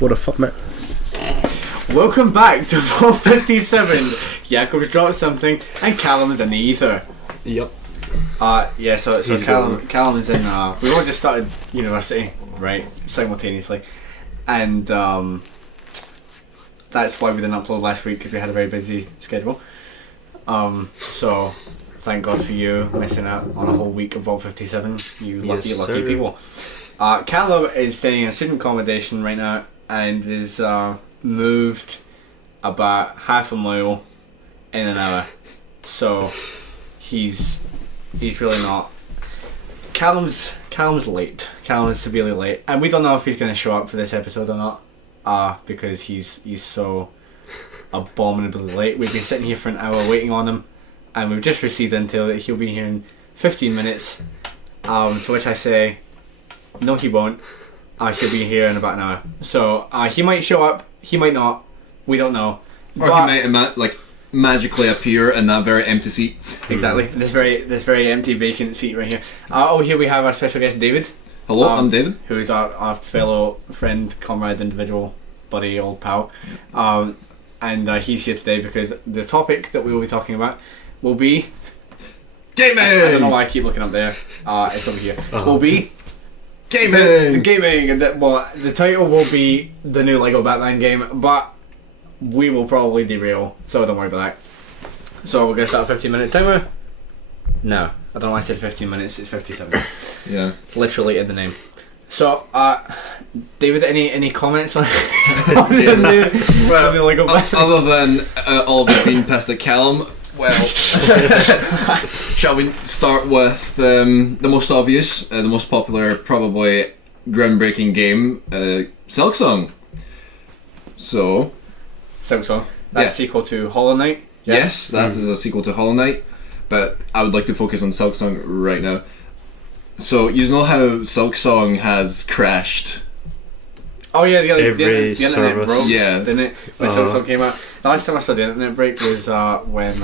What the fuck, man? Welcome back to Vault 57. Jakob's dropped something, and Callum's in the ether. Yep. So Callum's in. We all just started university, right, simultaneously, and that's why we didn't upload last week because we had a very busy schedule. So thank God for you missing out on a whole week of Vault 57. You lucky people. Callum is staying in a student accommodation right now and is moved about half a mile in an hour. So he's really not. Callum's late. Callum is severely late, and we don't know if he's going to show up for this episode or not. Because he's so abominably late. We've been sitting here for an hour waiting on him, and we've just received intel that he'll be here in 15 minutes. To which I say, no, he won't. He'll be here in about an hour. So he might show up. He might not. We don't know. Or he might magically appear in that very empty seat. Exactly. This very empty vacant seat right here. Here we have our special guest David. Hello, I'm David. Who is our fellow friend, comrade, individual, buddy, old pal. And he's here today because the topic that we will be talking about will be gaming. I don't know why I keep looking up there. It's over here. Will be gaming. The gaming. And the title will be the new Lego Batman game, but we will probably derail, so don't worry about that. So we're gonna start a 15-minute timer. No, I don't know why I said 15 minutes. It's 57. Yeah. Literally in the name. So, David, any comments on the Lego Batman? Other than all of it being pissed at Callum, well, shall we start with the most obvious, the most popular, probably groundbreaking game, Silksong. So, Silksong. That's a sequel to Hollow Knight. Yes, that is a sequel to Hollow Knight, but I would like to focus on Silksong right now. So, you know how Silksong has crashed? Oh yeah, the internet broke, didn't it? When Silksong came out. The last time I saw the internet break was when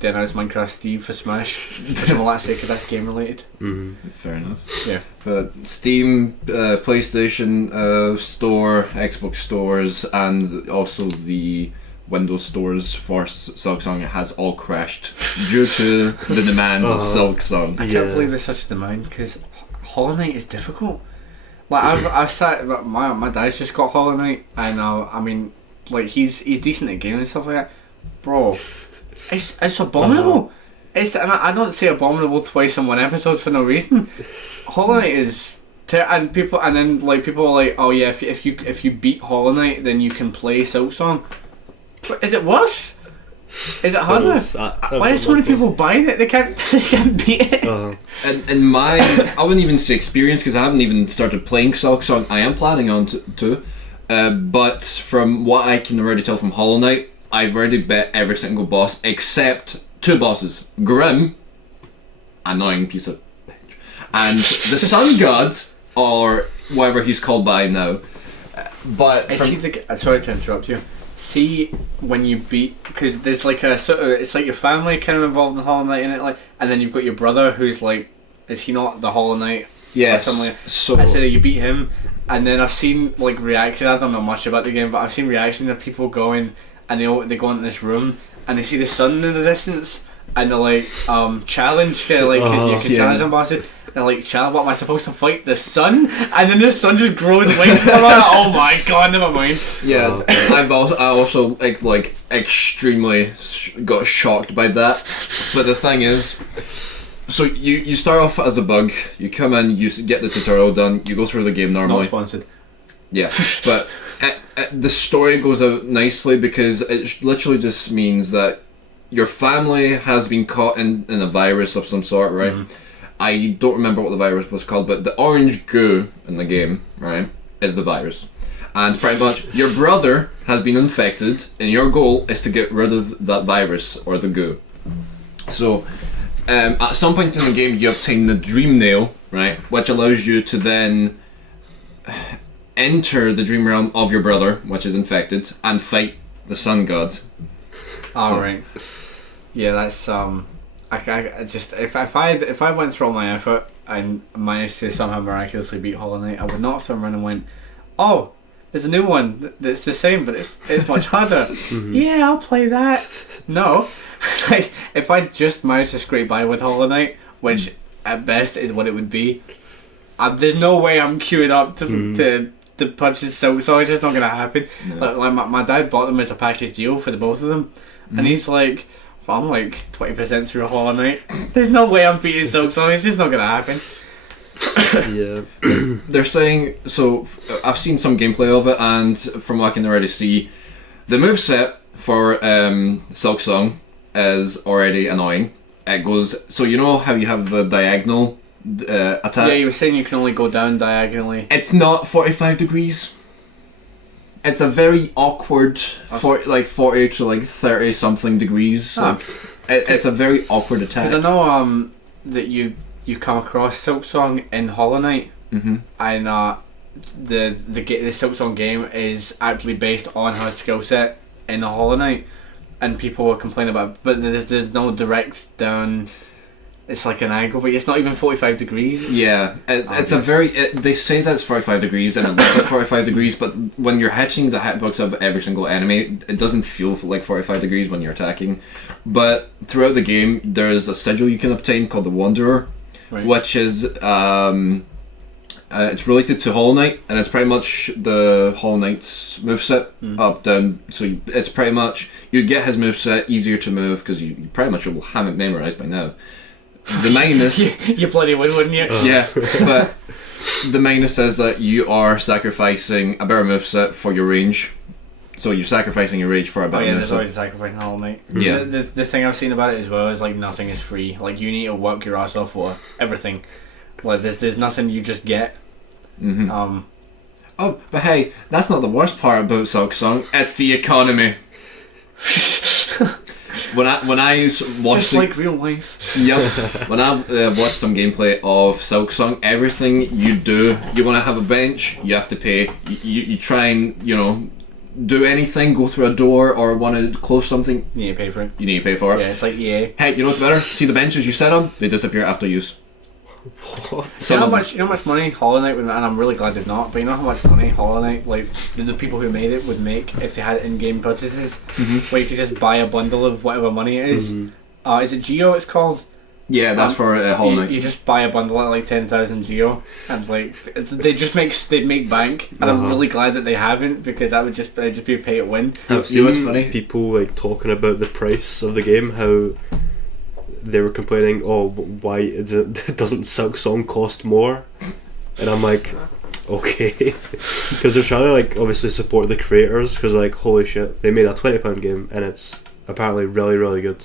they announced Minecraft Steve for Smash. Which I'm allowed to say because that's game related. Mm-hmm. Fair enough. Yeah. But Steam, PlayStation Store, Xbox stores, and also the Windows stores for Silksong has all crashed due to the demand of Silksong. I can't believe there's such a demand because Hollow Knight is difficult. Like I've sat. My dad's just got Hollow Knight, and I mean, like he's decent at games and stuff like that, bro. It's abominable. And I don't say abominable twice in one episode for no reason. Hollow Knight is. And people are like, oh yeah, if you beat Hollow Knight, then you can play Silksong. But is it worse? Is it harder? Why are so many people buying it? They can't beat it. In my, I wouldn't even say experience because I haven't even started playing Silksong. I am planning on to, but from what I can already tell from Hollow Knight, I've already bet every single boss except two bosses: Grim, annoying piece of bitch, and the Sun God, or whatever he's called by now. But sorry to interrupt you. See, when you beat, because there's like a sort of, it's like your family kind of involved in Hollow Knight in it, like, and then you've got your brother who's like, is he not the Hollow Knight? Yes. So I said you beat him, and then I've seen like reactions. I don't know much about the game, but I've seen reactions of people going, and they go into this room and they see the sun in the distance, and they're like, challenge, kind of like, you can challenge them bosses. And like, challenge, what am I supposed to fight? The sun? And then the sun just grows wings. Oh my god, never mind. Yeah, I also like extremely got shocked by that. But the thing is, so you start off as a bug. You come in, you get the tutorial done. You go through the game normally. Not sponsored. Yeah, but the story goes out nicely because it literally just means that your family has been caught in a virus of some sort, right? Mm-hmm. I don't remember what the virus was called, but the orange goo in the game, right, is the virus. And pretty much your brother has been infected, and your goal is to get rid of that virus or the goo. So, at some point in the game, you obtain the dream nail, right, which allows you to then enter the dream realm of your brother, which is infected, and fight the sun god. Alright. Yeah, that's I just if I went through all my effort and managed to somehow miraculously beat Hollow Knight, I would not have turned around and went, oh, there's a new one that's the same, but it's much harder. Yeah, I'll play that. No, like if I just managed to scrape by with Hollow Knight, which at best is what it would be, there's no way I'm queuing up to purchase Silk Song. It's just not gonna happen. No. Like my dad bought them as a package deal for the both of them, and he's like, well, I'm like 20% through Hollow Knight. There's no way I'm beating Silk Song. It's just not gonna happen. Yeah. They're saying, so I've seen some gameplay of it, and from what I can already see, the moveset for Silk Song is already annoying. It goes, so you know how you have the diagonal attack? Yeah, you were saying you can only go down diagonally. It's not 45 degrees. It's a very awkward, 40 to like 30 something degrees. Like, it's a very awkward attack. Because I know that you come across Silk Song in Hollow Knight, and the Silk Song game is actually based on her skill set in the Hollow Knight, and people were complaining about it, but there's no direct down. It's like an angle, but it's not even 45 degrees. Yeah, it's a very. They say that it's 45 degrees, and it looks like 45 degrees, but when you're hitting the hitbox of every single enemy, it doesn't feel like 45 degrees when you're attacking. But throughout the game, there's a sigil you can obtain called the Wanderer, which is it's related to Hollow Knight, and it's pretty much the Hollow Knight's moveset up down. So it's pretty much you get his moveset easier to move because you pretty much will have it memorized by now. The minus, you bloody would, wouldn't you? Yeah, but the minus is that you are sacrificing a better moveset for your range. So you're sacrificing your range for a better moveset. There's always sacrificing Hollow Knight. Yeah. The thing I've seen about it as well is like nothing is free. Like you need to work your ass off for everything. Like there's nothing you just get. Oh, but hey, that's not the worst part about Silk Song. It's the economy. When I watched just like real life. Yep. When I watched some gameplay of Silk Song, everything you do, you want to have a bench, you have to pay. You try and do anything, go through a door or want to close something. You need to pay for it. You need to pay for it. Yeah, it's like EA. Hey, you know what's better? See the benches you sit on? They disappear after use. What? You know how much money Hollow Knight would, and I'm really glad they've not, but you know how much money Hollow Knight, like the people who made it, would make if they had in-game purchases, where you could just buy a bundle of whatever money it is. Is it Geo? It's called. Yeah, that's for Hollow Knight. You just buy a bundle at like 10,000 Geo, and like they'd make bank, and I'm really glad that they haven't, because that would just be a pay to win. I've seen people like talking about the price of the game, how they were complaining, why doesn't Silk Song cost more? And I'm like, okay, because they're trying to like obviously support the creators, because like holy shit, they made a £20 game and it's apparently really really good.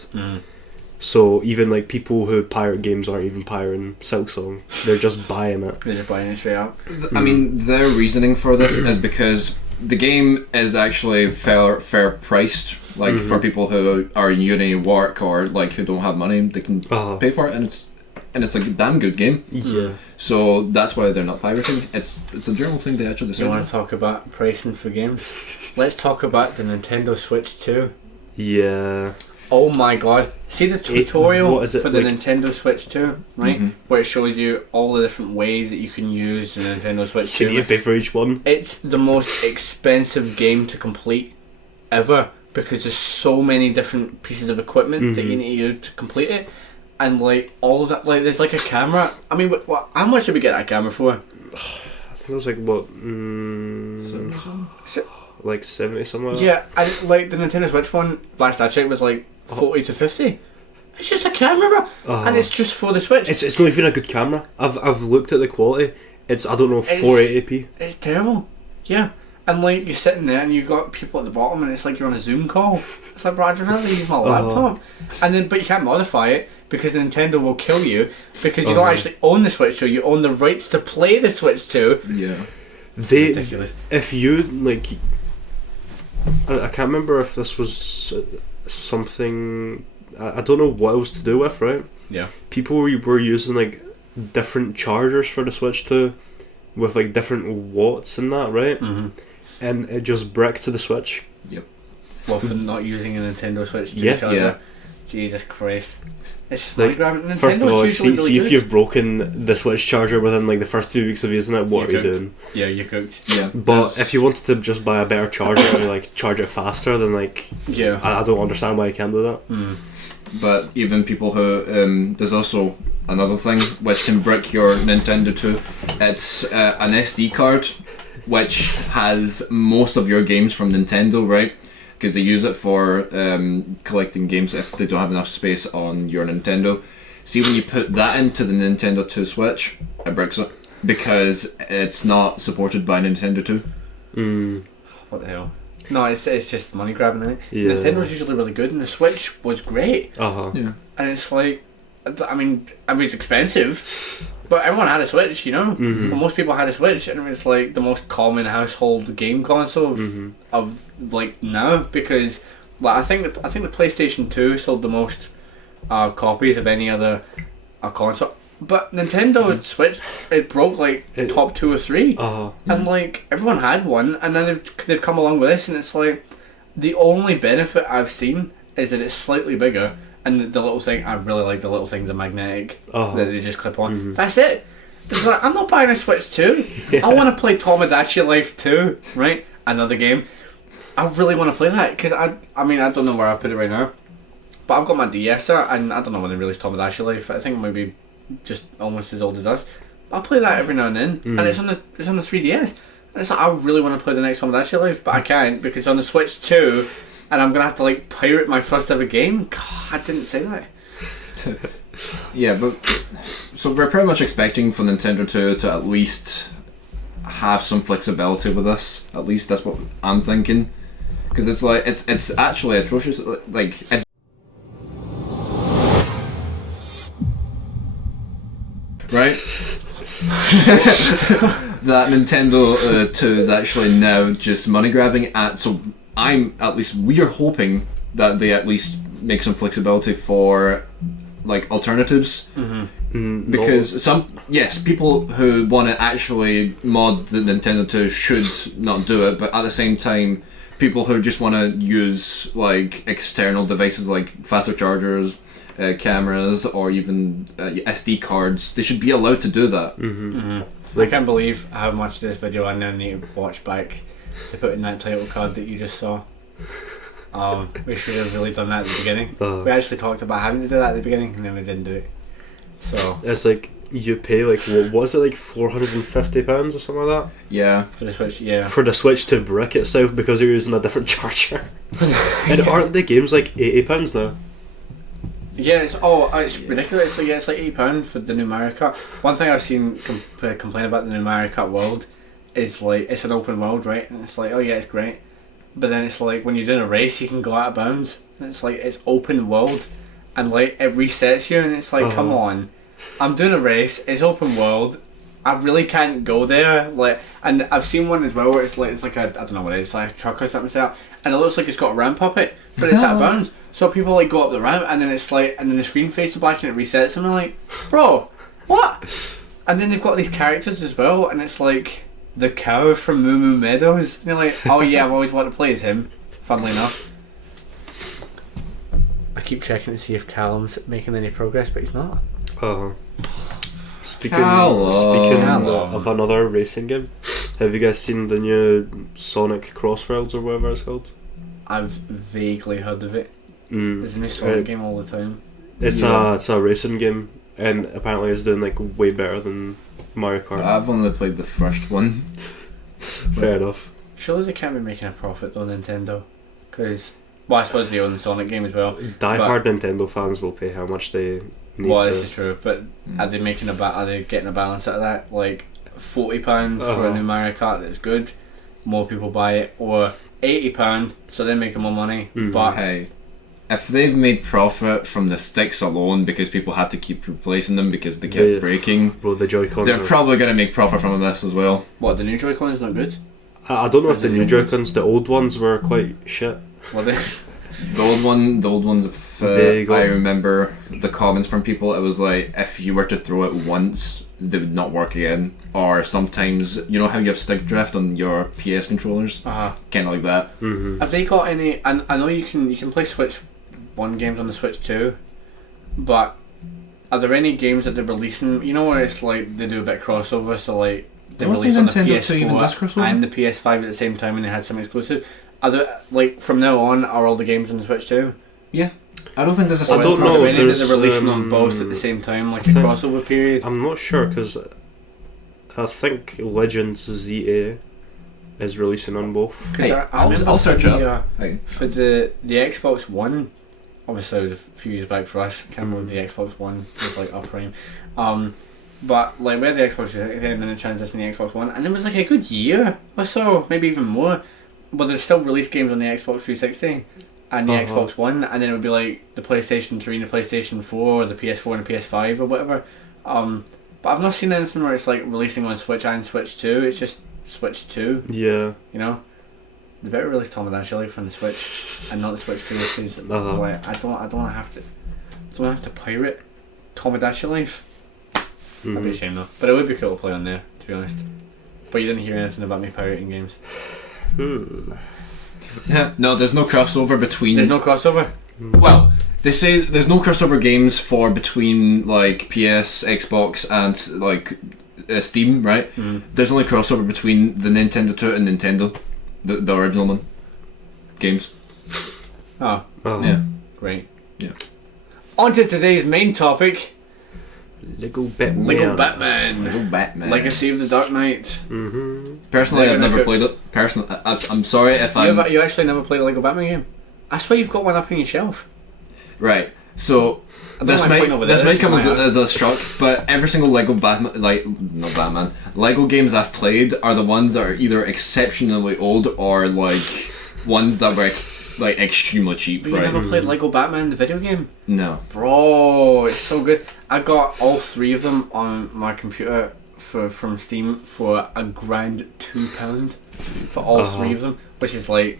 So even like people who pirate games aren't even pirating Silk Song, they're just buying it. They're just buying it straight up. I mean, their reasoning for this is because the game is actually fair priced. Like for people who are in uni work or like who don't have money, they can pay for it, and it's a damn good game. Yeah. So that's why they're not pirating. It's a general thing they actually say. You want to talk about pricing for games? Let's talk about the Nintendo Switch 2. Yeah. Oh my god. See the tutorial for the Nintendo Switch 2, right? Where it shows you all the different ways that you can use the Nintendo Switch 2. Can you pay for each one? It's the most expensive game to complete ever, because there's so many different pieces of equipment that you need to use to complete it. And like all of that, like there's like a camera. I mean, how much did we get that camera for? I think it was like what? Like 70 something. Yeah, and like the Nintendo Switch one, last I checked, was like 40 to 50. It's just a camera, and it's just for the Switch. It's not even a good camera. I've looked at the quality. It's 480p. It's terrible. Yeah. And like you're sitting there and you've got people at the bottom and it's like you're on a Zoom call. It's like, bro, I'd rather use my laptop. And but you can't modify it because Nintendo will kill you, because you don't actually own the Switch 2, you own the rights to play the Switch 2. Yeah. Ridiculous. If you like, I can't remember if this was something. I don't know what it was to do with, right? Yeah. People were using like different chargers for the Switch 2 with like different watts and that, right? And it just bricked to the Switch. Yep. Well, for not using a Nintendo Switch 2 Yeah. charger. Yeah. Jesus Christ. It's just Like, money grabbing. First of all, Nintendo's usually see really if you've broken the Switch charger within like the first 2 weeks of using it. What are you cooked. doing? Yeah, you're cooked. Yeah. But if you wanted to just buy a better charger and like charge it faster, then like Yeah. I don't understand why you can't do that. Mm. But even people who there's also another thing which can brick your Nintendo 2. It's an SD card which has most of your games from Nintendo, right? Because they use it for collecting games if they don't have enough space on your Nintendo. See, when you put that into the Nintendo 2 Switch, it bricks it because it's not supported by Nintendo 2. What the hell? No, it's just money grabbing, isn't it? Yeah. Nintendo's usually really good, and the Switch was great. Yeah. And it's like, I mean, it's expensive, but everyone had a Switch, you know? Mhm. Well, most people had a Switch, and it's like the most common household game console of like now, because like I think the PlayStation 2 sold the most copies of any other console. But Nintendo Switch, it broke like top 2 or 3, and like everyone had one, and then they've come along with this, and it's like the only benefit I've seen is that it's slightly bigger, and the little thing I really like the little things are magnetic that they just clip on. That's it. It's like I'm not buying a Switch 2. I want to play Tomodachi Life 2, right? Another game. I really want to play that because I mean I don't know where I put it right now, but I've got my DS and I don't know when they released Tomodachi Life. I think maybe just almost as old as us. I'll play that every now and then, and it's on the 3DS. And it's like I really want to play the next Tomodachi Life, but I can't because it's on the Switch 2, and I'm gonna have to like pirate my first ever game. God, I didn't say that. Yeah, but so we're pretty much expecting for Nintendo 2 to at least have some flexibility with this. At least that's what I'm thinking, because it's like it's actually atrocious. Like it's right. That Nintendo 2 is actually now just money grabbing. So we are hoping that they at least make some flexibility for like alternatives, because people who want to actually mod the Nintendo 2 should not do it, but at the same time people who just want to use like external devices like faster chargers, cameras, or even SD cards, they should be allowed to do that. I can't believe how much this video I now need to watch back to put in that title card that you just saw. We should have really done that at the beginning. We actually talked about having to do that at the beginning, and then we didn't do it. So it's like you pay like what was it, like £450 or something like that? Yeah, for the Switch, yeah. For the Switch to brick itself because you're using a different charger. And aren't the games like £80 now? Yeah, it's ridiculous. So yeah, it's like £80 for the new Mario Kart. One thing I've seen complain about the new Mario Kart world is like it's an open world, right? And it's like, oh yeah, it's great, but then it's like when you're doing a race, you can go out of bounds. And it's like it's open world, and like it resets you, and it's like, come on, I'm doing a race. It's open world. I really can't go there. Like, and I've seen one as well where it's like a, I don't know what it is, like a truck or something set up, and it looks like it's got a ramp up it, but it's out of bounds. So people like go up the ramp, and then it's like, and then the screen fades to black and it resets, and I'm like, bro, what? And then they've got these characters as well, and it's like the cow from Moo Moo Meadows. And you're like, oh yeah, I've always wanted to play as him. Funnily enough, I keep checking to see if Callum's making any progress, but he's not. Speaking of another racing game, have you guys seen the new Sonic Crossworlds or whatever it's called? I've vaguely heard of it. There's a new Sonic game all the time. It's a racing game, and apparently it's doing like way better than Mario Kart. I've only played the first one. Fair enough. Surely they can't be making a profit though, Nintendo, because I suppose they own the Sonic game as well. Die-hard Nintendo fans will pay how much they need. Well, this is true, but are they making are they getting a balance out of that? Like £40 for a new Mario Kart that's good, more people buy it, or £80 so they're making more money. But hey, if they've made profit from the sticks alone because people had to keep replacing them because they kept breaking, the Joy-Cons, they're probably going to make profit from this as well. What, the new Joy-Cons not good? I don't know if the new Joy-Cons, the old ones were quite shit. Were they? The old ones, if I remember the comments from people, it was like if you were to throw it once, they would not work again. Or sometimes, you know how you have stick drift on your PS controllers? Kind of like that. Have they got any? I know you can play Switch 1 games on the Switch too, but are there any games that they're releasing? You know where it's like they do a bit of crossover, so like they release on the PS4 and the PS5 at the same time, and they had some exclusive. Are there, like, from now on, are all the games on the Switch too? Yeah. I don't think there's a I don't know. Any that they're releasing on both at the same time, like a crossover period? I'm not sure, because I think Legends ZA is releasing on both. Hey, I'll search it up. For the Xbox One, obviously it was a few years back for us. Can't remember the Xbox One was like up prime. But like we had the Xbox 360 and then it transitioned to the Xbox One, and it was like a good year or so, maybe even more. But they still released games on the Xbox 360 and the Xbox One, and then it would be like the PlayStation 3 and the PlayStation 4 or the PS4 and the PS5 or whatever. But I've not seen anything where it's like releasing on Switch and Switch 2. It's just Switch 2. Yeah. You know? They better release Tom and Dash Life on the Switch and not the Switch 2, because like, I don't have to pirate Tom and Dash Life. That'd be a shame though. But it would be cool to play on there, to be honest. But you didn't hear anything about me pirating games. No, there's no crossover between. There's no crossover? Well, they say there's no crossover games for between like PS, Xbox, and like Steam, right? There's only crossover between the Nintendo 2 and Nintendo, the original one. Games. Oh. Yeah. Great. Yeah. On to today's main topic. Lego Batman. Lego Batman. Lego Batman. Legacy of the Dark Knight. Personally, I've never played it. Personally, I'm sorry if You actually never played a Lego Batman game? I swear you've got one up on your shelf. Right. So this might come as a shock, but every single Lego Batman, Lego games I've played are the ones that are either exceptionally old or like ones that were like extremely cheap. But you never played Lego Batman, the video game? No. Bro, it's so good. I got all 3 of them on my computer from Steam for £1,002 for all 3 of them, which is like,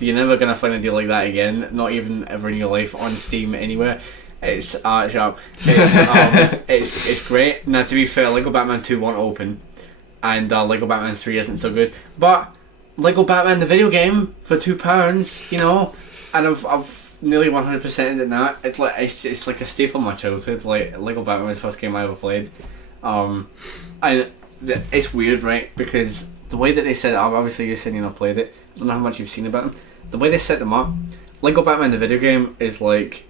you're never gonna find a deal like that again. Not even ever in your life on Steam anywhere. It's sharp. It's great. Now, to be fair, Lego Batman 2 won't open, and Lego Batman 3 isn't so good. But Lego Batman the video game for £2, you know, and I've nearly 100%ed it now. It's like a staple of my childhood. Like Lego Batman was the first game I ever played, and it's weird, right? Because the way that they set it up, obviously you said you not played it. I don't know how much you've seen about them. The way they set them up, Lego Batman the video game is like,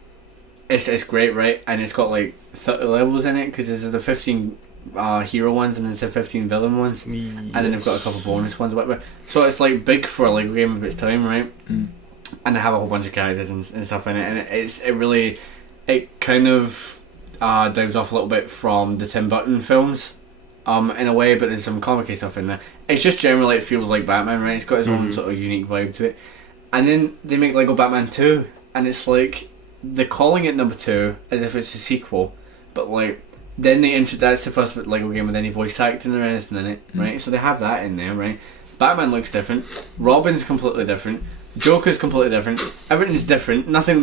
it's great, right? And it's got like 30 levels in it, because there's the 15 hero ones and there's the 15 villain ones, and then they've got a couple bonus ones, whatever. So it's like big for a Lego game of its time, right? And they have a whole bunch of characters and stuff in it, and it kind of dives off a little bit from the Tim Burton films, in a way, but there's some comic-y stuff in there. It's just generally, it feels like Batman, right? It's got its own sort of unique vibe to it. And then they make Lego Batman 2, and it's like, they're calling it number 2 as if it's a sequel, but like, then that's the first Lego game with any voice acting or anything in it, right? So they have that in there, right? Batman looks different, Robin's completely different, Joker's completely different, everything's different, nothing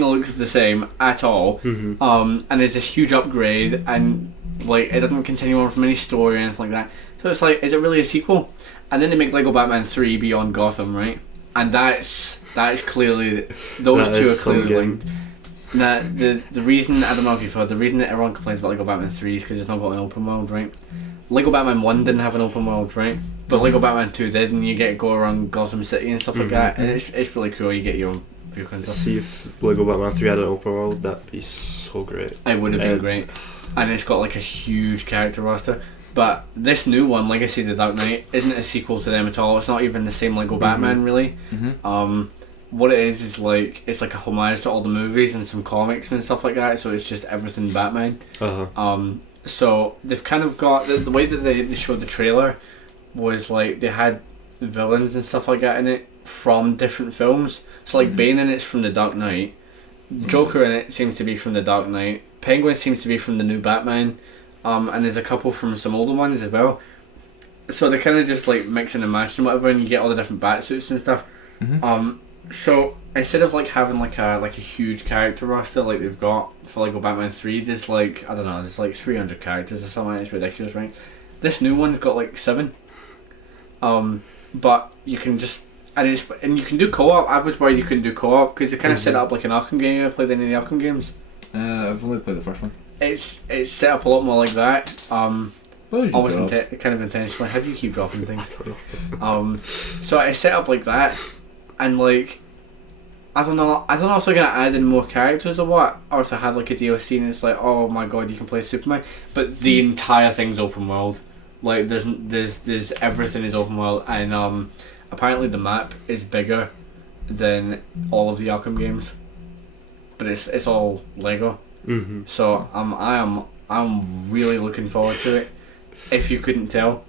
looks the same at all, and there's this huge upgrade, and like, it doesn't continue on from any story or anything like that. So it's like, is it really a sequel? And then they make Lego Batman 3 Beyond Gotham, right? And that's clearly, those two are clearly linked. Now, the reason, I don't know if you've heard, the reason that everyone complains about Lego Batman 3 is because it's not got an open world, right? Lego Batman 1 didn't have an open world, right? But Lego Batman 2 did, and you get to go around Gotham City and stuff like that, and it's really cool. You get your own vehicle and stuff. See if Lego Batman 3 had an open world, that'd be so great. It would have been great. And it's got like a huge character roster. But this new one, Legacy of the Dark Knight, isn't a sequel to them at all. It's not even the same Lego Batman, really. What it is like, it's like a homage to all the movies and some comics and stuff like that, so it's just everything Batman. So they've kind of got, the way that they showed the trailer was like, they had villains and stuff like that in it from different films. So like Bane in it's from the Dark Knight, Joker in it seems to be from the Dark Knight, Penguin seems to be from the new Batman, and there's a couple from some older ones as well. So they're kind of just like mixing and matching whatever, and you get all the different bat suits and stuff. So instead of like having like a huge character roster like they've got for Lego Batman 3, there's like, I don't know, there's like 300 characters or something. It's ridiculous, right? This new one's got like 7. But you can just and you can do co-op. I was worried you couldn't do co-op because they kind of set it up like an Arkham game. You ever played any of the Arkham games? I've only played the first one. It's set up a lot more like that. Almost drop? kind of intentionally. How do you keep dropping things? So it's set up like that, and like, I don't know if they're gonna add in more characters or what, or if they have like a DLC and it's like, oh my god, you can play Superman, but the entire thing's open world. Like there's everything is open world, and apparently the map is bigger than all of the Arkham games, but it's all Lego. Mm-hmm. So I'm really looking forward to it. If you couldn't tell,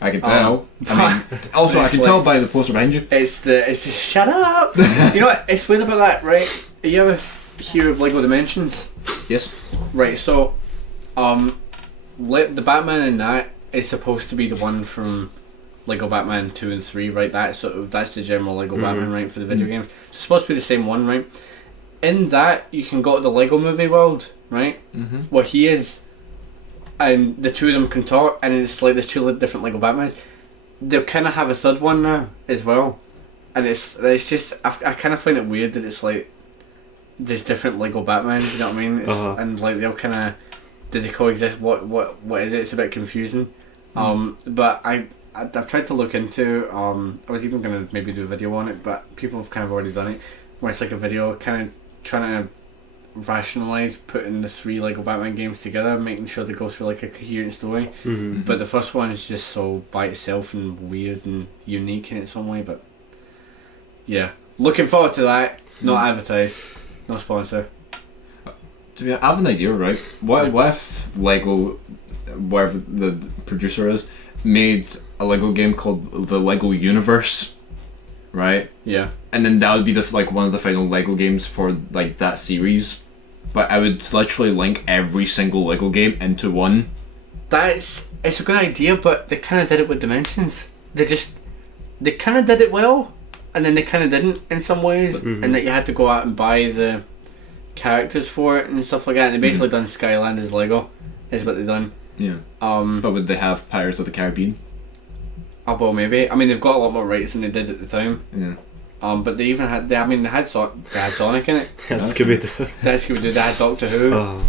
I can tell. I mean, also I can tell by the poster behind you. It's shut up. You know what? It's weird about that, right? You ever hear of Lego Dimensions? Yes. Right. So, the Batman in that is supposed to be the one from Lego Batman 2 and 3, right? That's the general Lego Batman, right, for the video games. So it's supposed to be the same one, right? In that, you can go to the Lego movie world, right? Mm-hmm. Where he is, and the two of them can talk, and it's like there's two different Lego Batmans. They'll kind of have a third one now as well, and it's just I kind of find it weird that it's like there's different Lego Batmans. You know what I mean? And like they'll kind of do they coexist? What is it? It's a bit confusing. But I've tried to look into. I was even gonna maybe do a video on it, but people have kind of already done it, where it's like a video kind of trying to rationalize putting the 3 Lego Batman games together, making sure they go through like a coherent story. Mm-hmm. But the first one is just so by itself and weird and unique in its own way. But yeah, looking forward to that. Not advertised, no sponsor. To be honest, I have an idea, right? What if Lego, wherever the producer is, made a Lego game called the Lego Universe, right? Yeah. And then that would be one of the final Lego games for like that series. But I would literally link every single Lego game into one. It's a good idea, but they kind of did it with Dimensions. They kind of did it well, and then they kind of didn't in some ways, and that you had to go out and buy the characters for it and stuff like that. And they basically done Skyland as Lego, is what they done. Yeah. But would they have Pirates of the Caribbean? Oh well, maybe. I mean, they've got a lot more rights than they did at the time. Yeah. But they even had. They had Sonic in it. That's Scooby-Doo. They had Scooby-Doo. They had Doctor Who.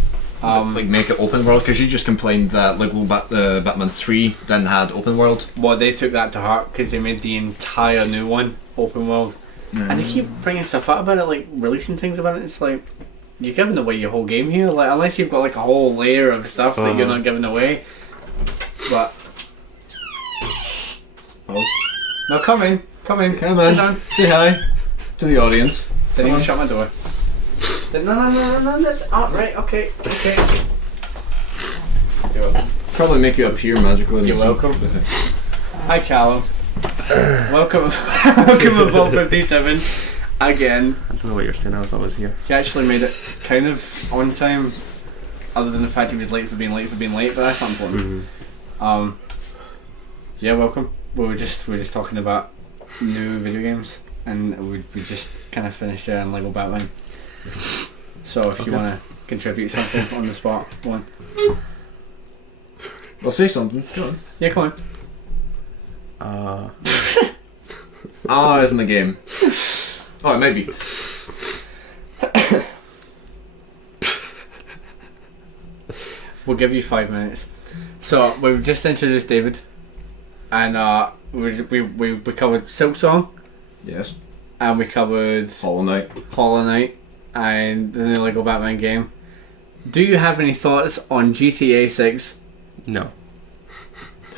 Like make it open world, because you just complained that Lego Batman 3 then had open world. Well, they took that to heart because they made the entire new one open world, and they keep bringing stuff out about it, like releasing things about it. It's like you're giving away your whole game here, like unless you've got like a whole layer of stuff that you're not giving away. But no, come in. Sit down. Say hi to the audience. Didn't even shut my door. No, that's right, okay. You're welcome. Probably make you appear magically. You're welcome. Hi, Callum. Welcome to Vault 57 again. I don't know what you're saying. I was always here. He actually made it kind of on time, other than the fact he was late for being late, but that's not important. Yeah, welcome. We were just talking about new video games, and we just kind of finished on Lego Batman. So if you want to contribute something on the spot, one. Well, say something. Go on. Yeah, come on. Isn't the game? Oh, it might be. We'll give you 5 minutes. So we've just introduced David, and we covered Silk Song. Yes. And we covered Hollow Knight, and the new Lego Batman game. Do you have any thoughts on GTA 6? No.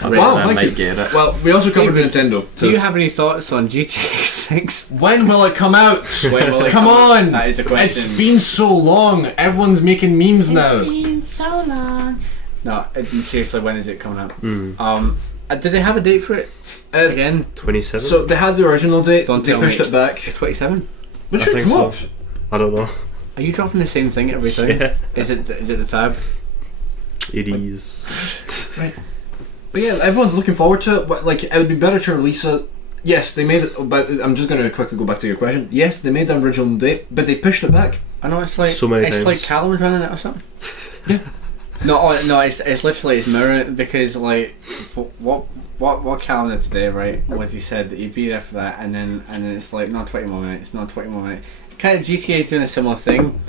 Wow, I might get it. Well, we also covered David, Nintendo. Do you have any thoughts on GTA 6? When will it come out? Come on! That is a question. It's been so long. Everyone's making memes now. It's been so long. No, seriously, when is it coming out? Did they have a date for it? Again? 27? So they had the original date. Don't they tell pushed me. it back. 27? When I should it think come so. up? I don't know. Are you dropping the same thing every time? Yeah. Is it the tab? It is. Right. But yeah, everyone's looking forward to it. But like, it would be better to release it. Yes, they made it. But I'm just going to quickly go back to your question. Yes, they made the original date, but they pushed it back. I know it's like So many times. like Callum's running it or something. Yeah. No, it's literally it's mirror because like what Callum did today, right? Was he said that he'd be there for that, and then it's like not 20 more minutes, not 20 more minutes. It's kind of GTA is doing a similar thing,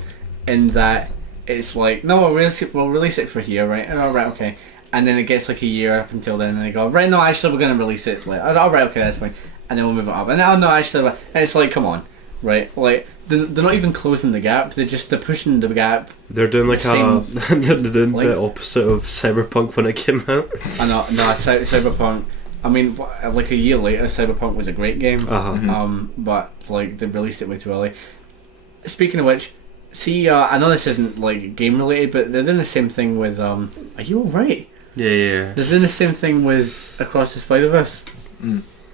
in that it's like no, we'll release it for here, right? And all right, okay. And then it gets like a year up until then, and they go right. No, actually, we're gonna release it. Like, all right, okay, that's fine. And then we'll move it up. And now, no, actually, and it's like, come on, right? Like they're not even closing the gap. They're pushing the gap. They're doing like they're doing the opposite of Cyberpunk when it came out. I know, no, Cyberpunk. I mean, like a year later, Cyberpunk was a great game. But like they released it way too early. Speaking of which, see, I know this isn't like game related, but they're doing the same thing with. Are you alright? Yeah. They're doing the same thing with Across the Spider-Verse.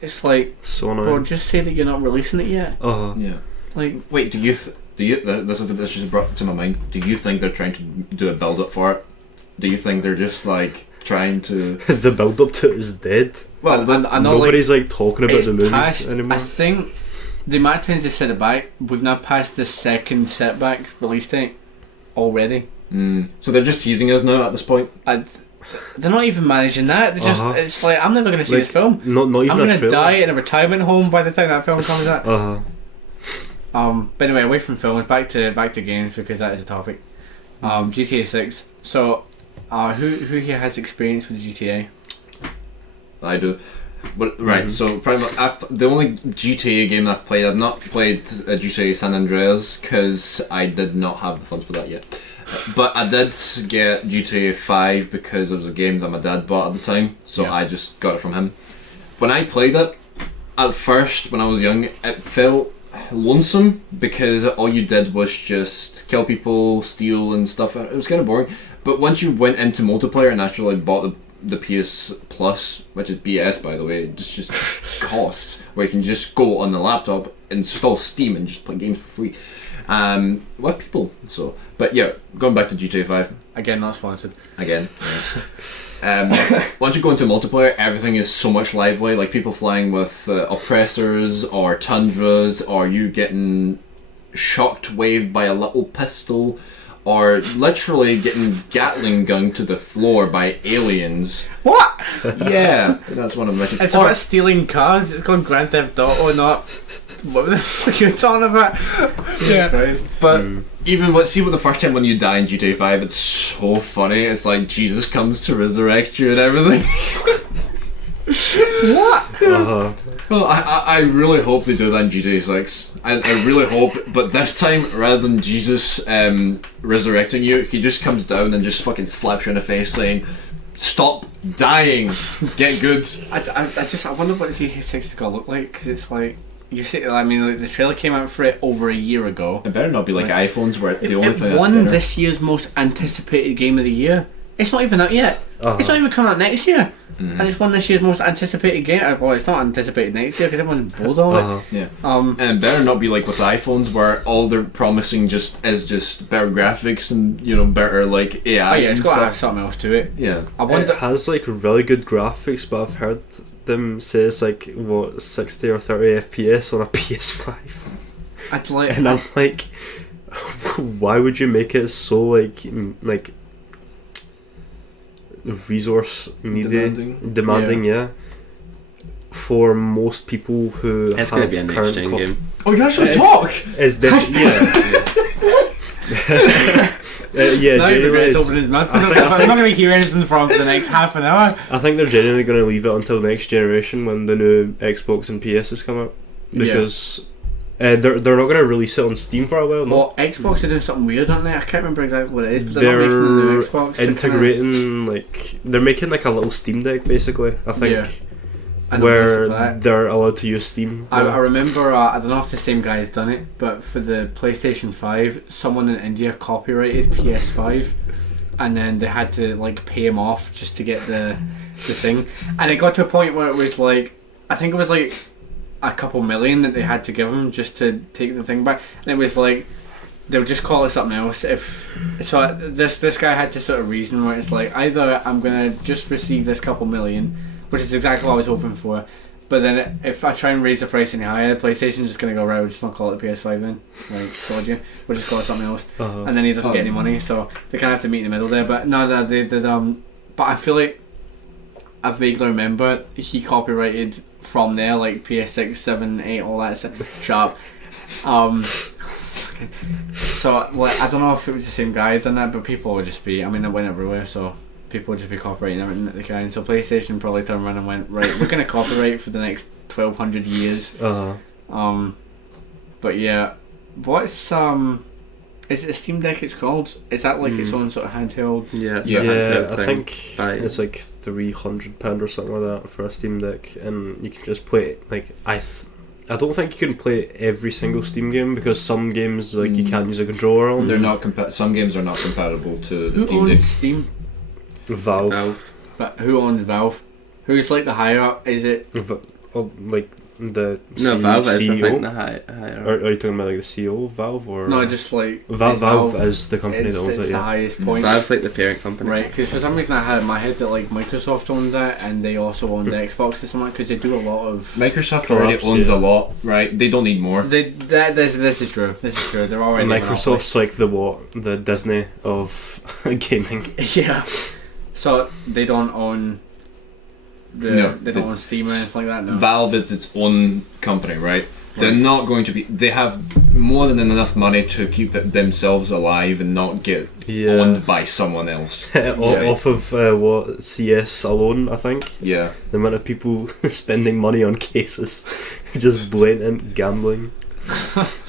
It's like, so annoying. bro, just say that you're not releasing it yet. Yeah. Like, wait, do you? This just brought to my mind. Do you think they're trying to do a build up for it? Do you think they're just like trying to? The build up to it is dead. Well, I know, nobody's like talking about the movies anymore. I think the amount of times they set it back, we've now passed the second setback release date already. So they're just teasing us now at this point. They're not even managing that. They're just it's like I'm never going to see this film. Not even I'm going to trailer. die in a retirement home by the time that film comes out. But anyway, away from films, back to games because that is a topic. GTA 6. So, who here has experience with GTA? I do. But, right, so probably the only GTA game I've played, I've not played GTA San Andreas because I did not have the funds for that yet. But I did get GTA 5 because it was a game that my dad bought at the time, so I just got it from him. When I played it, at first, when I was young, it felt lonesome because all you did was just kill people, steal and stuff, and it was kind of boring. But once you went into multiplayer and actually bought the PS Plus, which is BS by the way, it just costs, where you can just go on the laptop, install Steam and just play games for free with people. So, but yeah, going back to GTA 5 again, not sponsored. Again, once you go into multiplayer, everything is so much lively. Like people flying with oppressors or tundras, or you getting shocked waved by a little pistol, or literally getting Gatling gunned to the floor by aliens. What? Yeah, that's one of my. It's about stealing cars. It's called Grand Theft Auto, not. What the fuck are you talking about? Yeah, but even what the first time when you die in GTA 5, it's so funny. It's like Jesus comes to resurrect you and everything. What? Well, I really hope they do that in GTA 6. I really hope, but this time, rather than Jesus resurrecting you, he just comes down and just fucking slaps you in the face saying, "Stop dying, get good." I wonder what GTA 6 is gonna look like, because it's like, you see, I mean, like, the trailer came out for it over a year ago. It better not be like iPhones where the only thing it that's won better. this year's most anticipated game of the year. It's not even out yet. It's not even coming out next year. And it's won this year's most anticipated game. Well, it's not anticipated next year because everyone's bored on it. Yeah. And it better not be like with iPhones where all they're promising is just better graphics and better like AI. Oh yeah, it's and got to stuff. have something else to it. Yeah. I wonder. It has like really good graphics, but I've heard them say it's like 60 or 30 FPS on a PS5. I'd like, and I'm like, why would you make it so like resource needed, demanding, yeah. For most people who it's have going to be a next gen game. Oh, you actually talk. Is that yeah, now genuinely, it's open his mouth. I'm not going to hear anything from for the next half an hour. I think they're genuinely going to leave it until next generation when the new Xbox and PSs come out, because they're not going to release it on Steam for a while. No? Well, Xbox are doing something weird, aren't they? I can't remember exactly what it is, but they're not making the new Xbox. integrating like they're making like a little Steam Deck basically. I think. Yeah. Where they're allowed to use Steam. I remember, I don't know if the same guy has done it, but for the PlayStation 5, someone in India copyrighted PS5, and then they had to like pay him off just to get the thing. And it got to a point where it was like, I think it was like a couple million that they had to give him just to take the thing back. And it was like, they'll just call it something else. So this guy had to sort of reason where it's like, either I'm going to just receive this couple million, which is exactly what I was hoping for, But then if I try and raise the price any higher, PlayStation's just going to go, right, we're just not call it the PS5 then. Like, told you. We'll just call it something else. And then he doesn't get any money, so they kind of have to meet in the middle there. But no, they did, but I feel like I vaguely remember he copyrighted from there, like PS6, 7, 8, all that sharp. So, like, I don't know if it was the same guy who done that, but people would just be, I mean, it went everywhere, so people would just be copyrighting everything that they can. So PlayStation probably turned around and went, right, we're going to copyright for the next 1200 years. But yeah, what's is it a Steam Deck it's called? Is that like its own sort of handheld? Yeah, handheld I thing. think it's like £300 or something like that for a Steam Deck, and you can just play it. Like I don't think you can play every single Steam game, because some games like you can't use a controller on. They're not some games are not compatible to the Who Steam Deck. owns Steam? Valve. But who owns Valve? Who's like the higher up? Is it Like the Valve is, I CEO? think, the higher. Are you talking about like the CEO of Valve, or no? Just like Valve is the company that owns it's it. the Yeah. highest point. Valve's like the parent company. Right, because for some reason I had in my head that like Microsoft owned that, and they also owned the Xbox or something, because they do a lot of. Microsoft already owns a lot, right? They don't need more. This is true. This is true. They're already Microsoft's like the Disney of gaming. Yeah. So they don't own. They don't own Steam or anything like that. No. Valve is its own company, right? They're not going to be. They have more than enough money to keep it themselves alive and not get owned by someone else. Off of CS alone, I think. Yeah. The amount of people spending money on cases, just blatant gambling.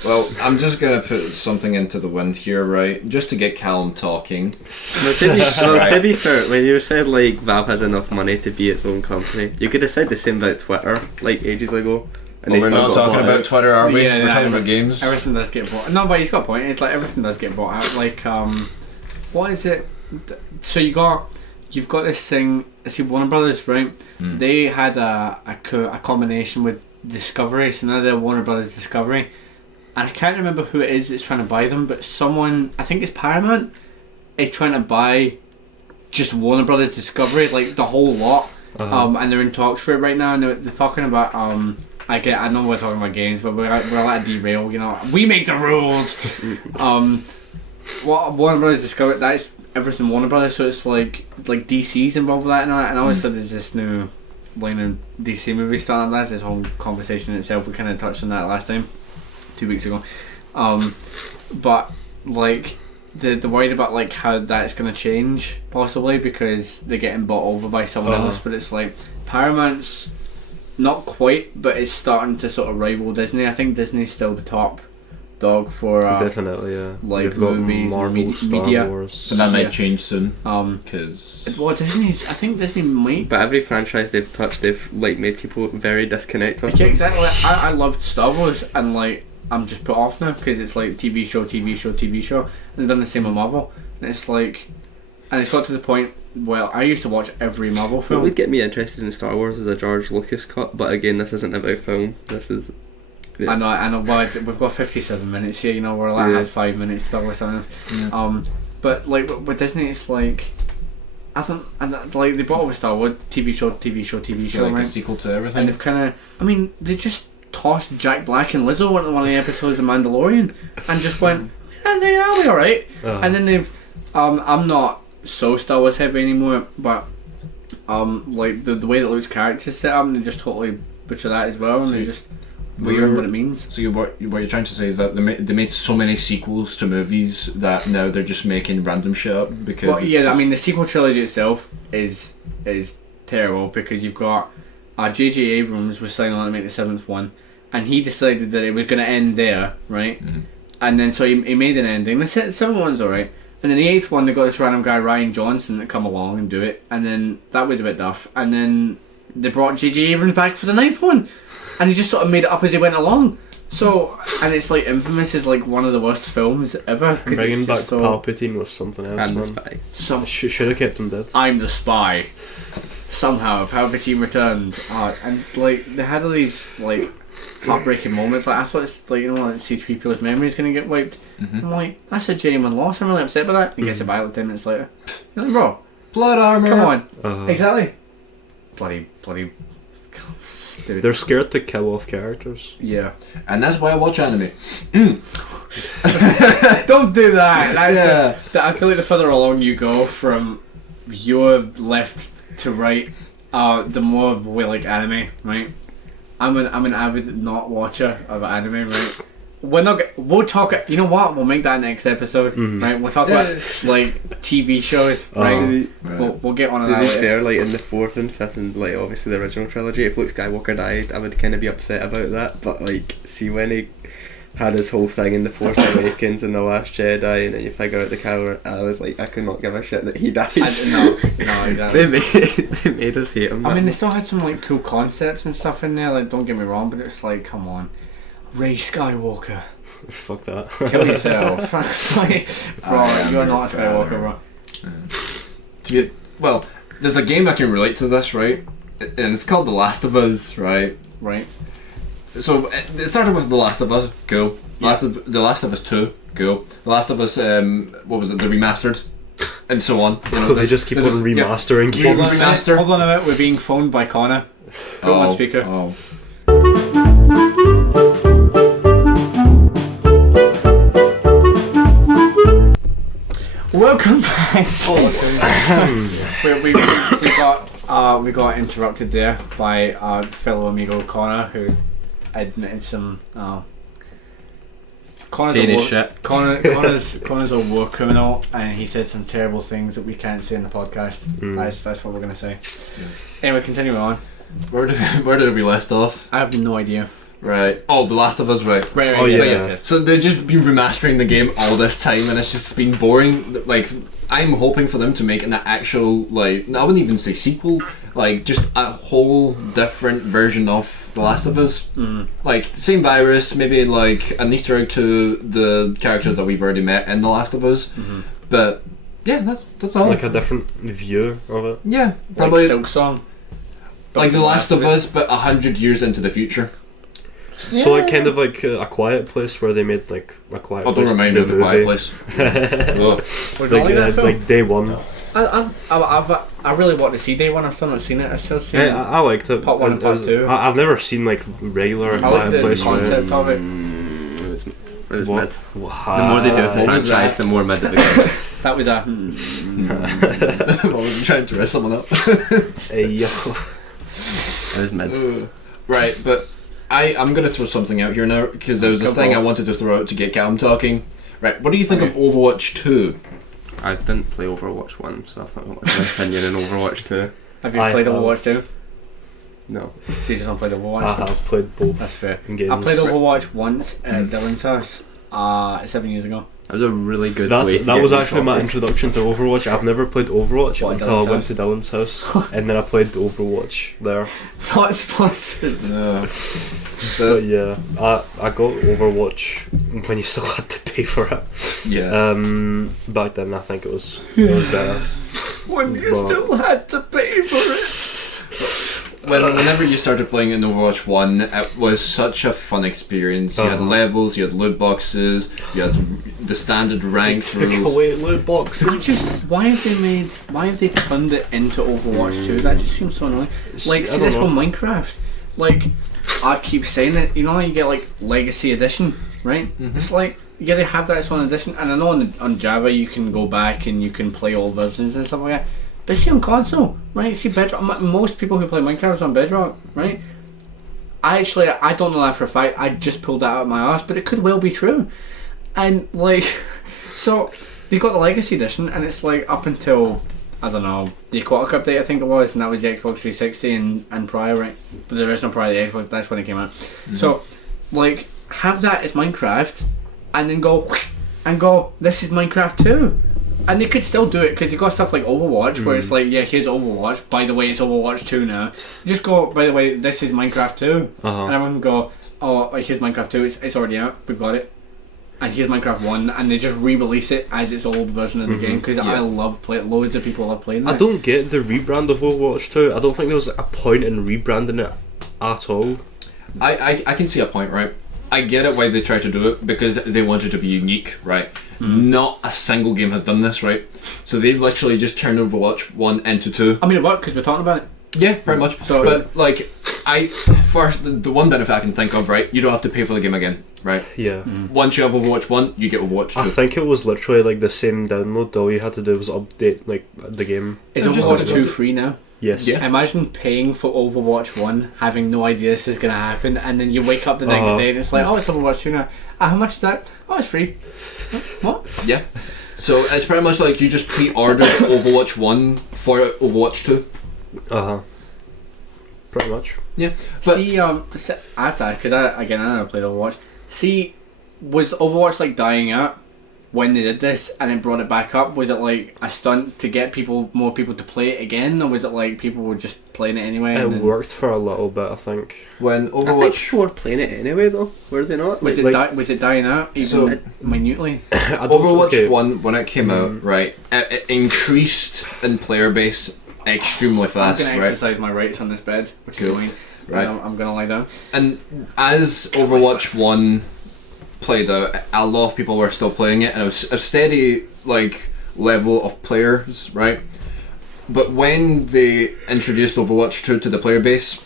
Well, I'm just gonna put something into the wind here, right? Just to get Callum talking. To be fair, when you said like Valve has enough money to be its own company, you could have said the same about Twitter like ages ago. And We're not talking about Twitter, are we? Yeah, we're talking about games. Everything does get bought. No, but he's got a point. It's like everything does get bought out. Like, what is it? So you've got this thing. See, Warner Brothers, right? They had a combination with Discovery, so now they're Warner Brothers Discovery, and I can't remember who it is that's trying to buy them, but someone, I think it's Paramount, is trying to buy just Warner Brothers Discovery, like the whole lot. And they're in talks for it right now, and they're talking about I know we're talking about games, but we're allowed to derail, you know. We make the rules. What Warner Brothers Discovery, that's everything Warner Brothers, so it's like DC's involved with that, and I always said there's this new line of DC movies starting. That's this whole conversation in itself. We kind of touched on that last time, 2 weeks ago. But like they're worried about like how that's going to change possibly, because they're getting bought over by someone else. But it's like Paramount's not quite, but it's starting to sort of rival Disney. I think Disney's still the top dog for definitely, yeah. Like You've got movies, Marvel, media. Star Wars. But that might change soon. Because well, Disney's. I think Disney might. But every franchise they've touched, they've like made people very disconnected. Yeah, exactly. I loved Star Wars, and like I'm just put off now because it's like TV show, and they've done the same with Marvel, and it's like, and it's got to the point. Well, I used to watch every Marvel film. What would get me interested in Star Wars is a George Lucas cut, but again, this isn't about film. This is. Yeah. I know. Well, we've got 57 minutes here. You know, we're allowed to have 5 minutes to talk about something. Yeah. But like with Disney, it's like I think, and like they brought over Star Wars TV show, like right? a sequel to everything. And they've kind of, I mean, they just tossed Jack Black and Lizzo into one of the episodes of Mandalorian, and just went, yeah, they are alright. And then they've, I'm not so Star Wars heavy anymore, but like the way that Luke's character's set up, and they just totally butcher that as well, and they just. What it means. So what you're trying to say is that they made so many sequels to movies that now they're just making random shit up because. Well, yeah, I mean the sequel trilogy itself is terrible because you've got J.J. Abrams was signing on to make the 7th one, and he decided that it was going to end there, right? And then so he made an ending. The 7th one's alright, and then the 8th one they got this random guy Ryan Johnson to come along and do it, and then that was a bit duff. And then they brought J.J. Abrams back for the 9th one. And he just sort of made it up as he went along. So, and it's like Infamous is like one of the worst films ever. Bringing back Palpatine was something else. And the man. spy. Should have kept him dead. I'm the spy. Somehow Palpatine returned, and like they had all these like heartbreaking moments. Like I thought it's like, you know, like C-3PO's memory is gonna get wiped. I'm like, that's a genuine loss. I'm really upset by that. He gets it back like 10 minutes later. You're like, bro, blood armor. come on, exactly. Bloody. dude. They're scared to kill off characters. Yeah. And that's why I watch anime. Don't do that. I feel like the further along you go from your left to right, the more we like anime, right? I'm an avid not watcher of anime, right? We'll talk. You know what? We'll make that next episode, right? We'll talk about like TV shows, right? We'll get on To that be later. fair, like in the fourth and fifth and like obviously the original trilogy, if Luke Skywalker died, I would kind of be upset about that. But like, see when he had his whole thing in the Force Awakens and the Last Jedi, and then you figure out the Kylo, I was like, I could not give a shit that he died. No, exactly. they made us hate him. I mean, they still had some like cool concepts and stuff in there. Like, don't get me wrong, but it's like, come on, Rey Skywalker, Fuck that. kill yourself. It's like, bro, you're not a Skywalker, bro. Well, there's a game I can relate to this, right? And it's called The Last of Us, right? Right. So it started with The Last of Us, cool. The Last of Us 2, cool. The Last of Us, what was it? The remastered, and so on. You know, They just keep on remastering Hold on games. a minute. Remaster. Hold on a minute, we're being phoned by Connor. Go on speaker. Oh. Welcome back. we got interrupted there by our fellow amigo Connor, who admitted some. Connor's a war criminal, and he said some terrible things that we can't say in the podcast. That's what we're gonna say. Anyway, continuing on. Where did we left off? I have no idea. Right. Oh, The Last of Us, right. Right. Oh, yeah. Yes. So they've just been remastering the game all this time, and it's just been boring. Like, I'm hoping for them to make an actual, like, I wouldn't even say sequel, like, just a whole different version of The Last of Us. Like, the same virus, maybe, like, an Easter egg to the characters that we've already met in The Last of Us. But, yeah, that's all. Like a different view of it. Yeah, Like probably Silk Song. like The Last of Us, but 100 years into the future. So like kind of like A Quiet Place, where they made like A Quiet Oh, Place. don't remind me of The Quiet Place. Oh. Like Day One. I really want to see Day One. I've still not seen it. I've still seen it. I liked it. Part 1 and Part 2. I've never seen like regular I like Quiet the Place. concept of it. It was What? mid. The more they do with the franchise, the more mid it becomes. That was a. I was trying to dress someone up. Hey, yo. It was mid. Right, but I'm going to throw something out here now, because there was this thing I wanted to throw out to get Callum talking. Right, what do you think of Overwatch 2? I didn't play Overwatch 1, so I've not got much of an opinion in Overwatch 2. Have you played Overwatch 2? No. So you just not played Overwatch? I have played both. That's fair. Games. I played Overwatch once at Dylan's house 7 years ago. That was a really good way to That get was me actually my talking. introduction to Overwatch. I've never played Overwatch What, until I Dylan's went to Dylan's house, and then I played Overwatch there. Not sponsored. But yeah, I got Overwatch when you still had to pay for it. Yeah. Back then I think it was better. When you But- still had to pay for it. Whenever you started playing in Overwatch 1, it was such a fun experience. You had levels, you had loot boxes, you had the standard ranks Took rules. away loot boxes. Why have they turned it into Overwatch 2? That just seems so annoying. Like, I see don't this know. from Minecraft. Like, I keep saying it, you know how you get like Legacy Edition, right? It's like, yeah, they have that as one edition, and I know on Java you can go back and you can play all versions and stuff like that. But see on console, right? See Bedrock. Most people who play Minecraft is on Bedrock, right? I don't know that for a fact. I just pulled that out of my arse, but it could well be true. And like, so they got the Legacy Edition, and it's like up until I don't know the Aquatic update, I think it was, and that was the Xbox 360 and prior, right? But the original prior to the Xbox, that's when it came out. So, like, have that as Minecraft, and then go, this is Minecraft 2. And they could still do it, because you've got stuff like Overwatch, where it's like, yeah, here's Overwatch, by the way, it's Overwatch 2 now. You just go, by the way, this is Minecraft 2. And everyone can go, oh, like, here's Minecraft 2, it's already out, we've got it. And here's Minecraft 1, and they just re-release it as its old version of the game, because I love playing, loads of people love playing that. I don't get the rebrand of Overwatch 2. I don't think there was a point in rebranding it at all. I can see a point, right? I get it why they try to do it, because they want it to be unique, right? Not a single game has done this, right? So they've literally just turned Overwatch 1 into 2. I mean, it worked, because we're talking about it. Yeah, pretty much. So- but like, the one benefit I can think of, right? You don't have to pay for the game again, right? Yeah. Once you have Overwatch 1, you get Overwatch 2. I think it was literally like the same download. All you had to do was update like the game. Is It was just Overwatch like- 2 free now? Yes. Yeah. Imagine paying for Overwatch 1, having no idea this is going to happen, and then you wake up the next Uh-huh. day and it's like, oh, it's Overwatch 2 now. How much is that? Oh, it's free. What? Yeah. So it's pretty much like you just pre-ordered Overwatch 1 for Overwatch 2. Pretty much. Yeah. But See, I have to ask, because I never played Overwatch. See, was Overwatch like dying out when they did this and then brought it back up? Was it like a stunt to get more people to play it again, or was it like people were just playing it anyway? It and then- worked for a little bit, I think. when I think Overwatch... people were playing it anyway, though. Were they not? Was Like- was it dying out even So- minutely? I don't- Overwatch okay. 1, when it came out, right, it increased in player base extremely I'm fast, going to right? exercise my rights on this bed, which Cool. is annoying. Right. I'm going to lie down. And as Overwatch 1 played out, a lot of people were still playing it, and it was a steady like level of players, right? But when they introduced Overwatch 2 to the player base,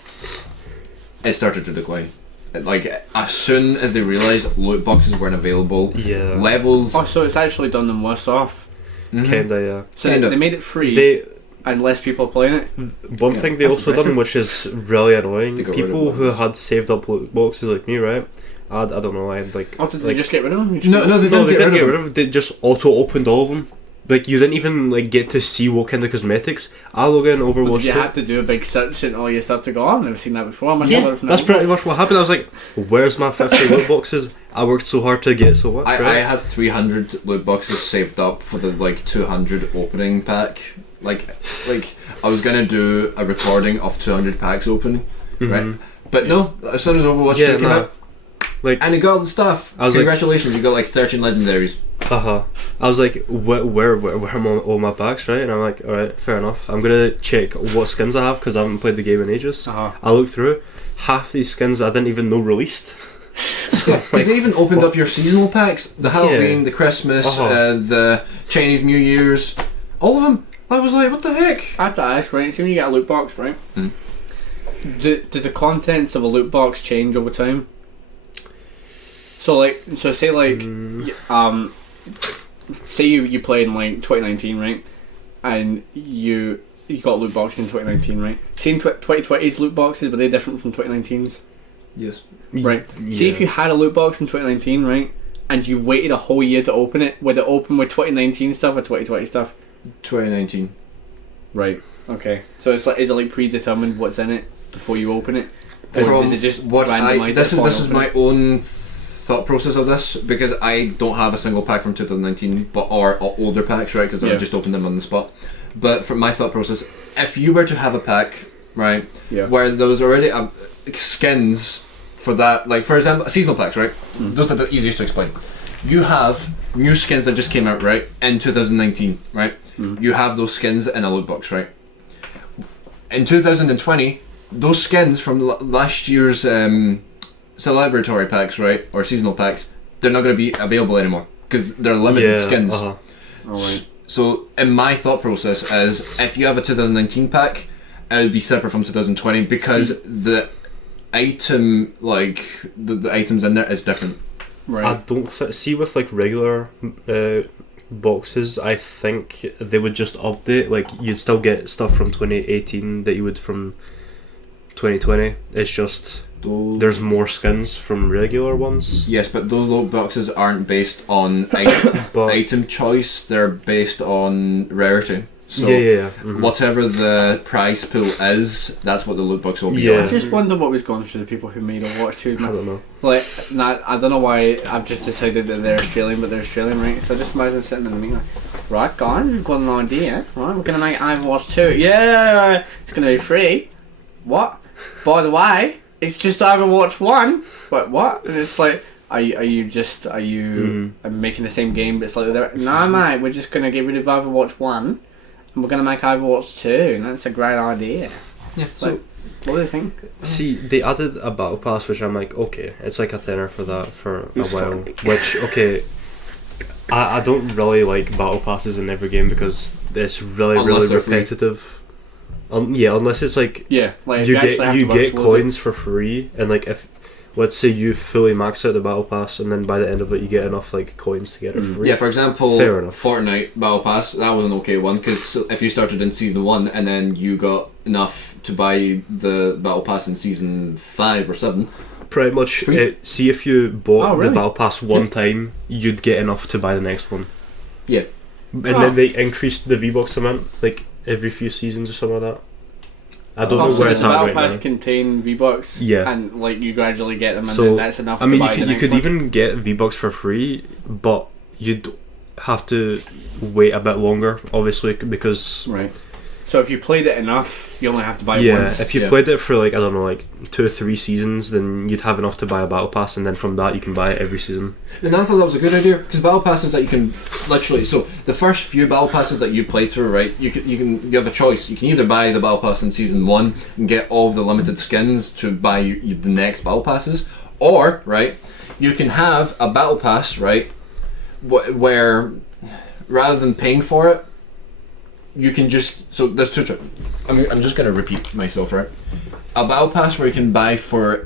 it started to decline. Like, as soon as they realised loot boxes weren't available, Yeah. levels... Oh, so it's actually done them worse off. Mhm. Kinda, yeah. So Kinda. they made it free They and less people are playing it. One Yeah, thing they that's also impressive. done, which is really annoying, They got rid of people who ones. had saved up loot boxes like me, right? I don't know, I had like... Oh, did they like, just get rid of them? You just No, no, they no, didn't they get didn't rid get of rid them. of them. They just auto-opened all of them. Like, you didn't even like get to see what kind of cosmetics. I log in But Overwatch did you 2. have to do a big search and all your stuff to go, oh, I've never seen that before. I must Yeah, order it from that's that pretty much what happened. I was like, where's my 50 loot boxes? I worked so hard to get so much, I right? had 300 loot boxes saved up for the like 200 opening pack. Like I was gonna do a recording of 200 packs opening, right? Mhm. But no, as soon as Overwatch 2 came nah. out, Like, and you got all the stuff. I was like- Congratulations, you got like 13 legendaries. I was like, where are all my packs, right? And I'm like, alright, fair enough. I'm gonna check what skins I have because I haven't played the game in ages. Uh-huh. I looked through, half these skins I didn't even know released. So, Yeah, because they even opened up your seasonal packs, the Halloween, the Christmas, Uh-huh. the Chinese New Year's, all of them. I was like, what the heck? I have to ask, right? So when you get a loot box, right? Mm. Does the contents of a loot box change over time? So say like, say you played in like 2019, right? And you got loot boxes in 2019, right? Same 2020's loot boxes, but they're different from 2019's, Yes. right? See if you had a loot box from 2019, right? And you waited a whole year to open it, would it open with 2019 stuff or 2020 stuff? 2019. Right. Okay. So it's like, is it like predetermined what's in it before you open it? Or From does it just what randomise this it upon is opening? my own thought process of this, because I don't have a single pack from 2019, but or older packs, right? Because I Yeah. just opened them on the spot. But from my thought process, if you were to have a pack, right, Yeah. where there was already skins for that, like for example, seasonal packs, right? Mm. Those are the easiest to explain. You have new skins that just came out, right, in 2019, right? Mm. You have those skins in a loot box, right? In 2020, those skins from last year's celebratory packs, right, or seasonal packs, they're not going to be available anymore because they're limited skins. Alright. So, in my thought process is, if you have a 2019 pack, it would be separate from 2020 because the item, like the items in there, is different. Right. I don't see with like regular boxes. I think they would just update. Like you'd still get stuff from 2018 that you would from 2020. It's just there's more skins from regular ones. Yes, but those loot boxes aren't based on item, But item choice. They're based on rarity. So yeah. Mhm. whatever the prize pool is, that's what the loot box will be. Yeah. I just wonder what was going through the people who made Overwatch 2. I don't know. Like, nah, I don't know why I've just decided that they're Australian, but they're Australian, right? So just imagine sitting in the meeting like, right, guys, we've got an idea, right? We're going to make Overwatch 2. Yeah, it's going to be free. What? By the way, it's just Overwatch 1. But what? And it's like, are you making the same game but slightly different? No, mate, we're just going to get rid of Overwatch 1 and we're going to make Overwatch 2, and that's a great idea. Yeah. So, what do you think? See, they added a battle pass, which I'm like, okay, it's like a tenner for that for a It's while. funny. Which, okay, I don't really like battle passes in every game because it's really Unless they're free. repetitive. Yeah, unless it's like Yeah, like if you actually have get to work towards it. coins for free, and like if let's say you fully max out the battle pass, and then by the end of it you get enough like coins to get it free. Yeah, for example, Fair enough. Fortnite Battle Pass, that was an okay one, because if you started in Season 1 and then you got enough to buy the Battle Pass in Season 5 or 7, Pretty much. Free. See if you bought Oh, really? the battle pass one time, you'd get enough to buy the next one. Yeah. And Oh. then they increased the V-Bucks amount like every few seasons or something like that. I don't know Also, where does it's the at battle right pass now. contain V-Bucks? Yeah. And like you gradually get them, and So, then that's enough I mean, to buy you the next could one. even get V-Bucks for free, but you'd have to wait a bit longer, obviously, because Right. So if you played it enough, you only have to buy it yeah, once. if you Yeah. played it for like I don't know, like 2 or 3 seasons, then you'd have enough to buy a battle pass, and then from that you can buy it every season. And I thought that was a good idea, because battle passes that you can literally, so the first few battle passes that you play through, right, you have a choice. You can either buy the battle pass in Season 1 and get all of the limited skins to buy the next battle passes, or right, you can have a battle pass, right, where rather than paying for it, you can just, so there's two. I'm just gonna repeat myself, right? A battle pass where you can buy for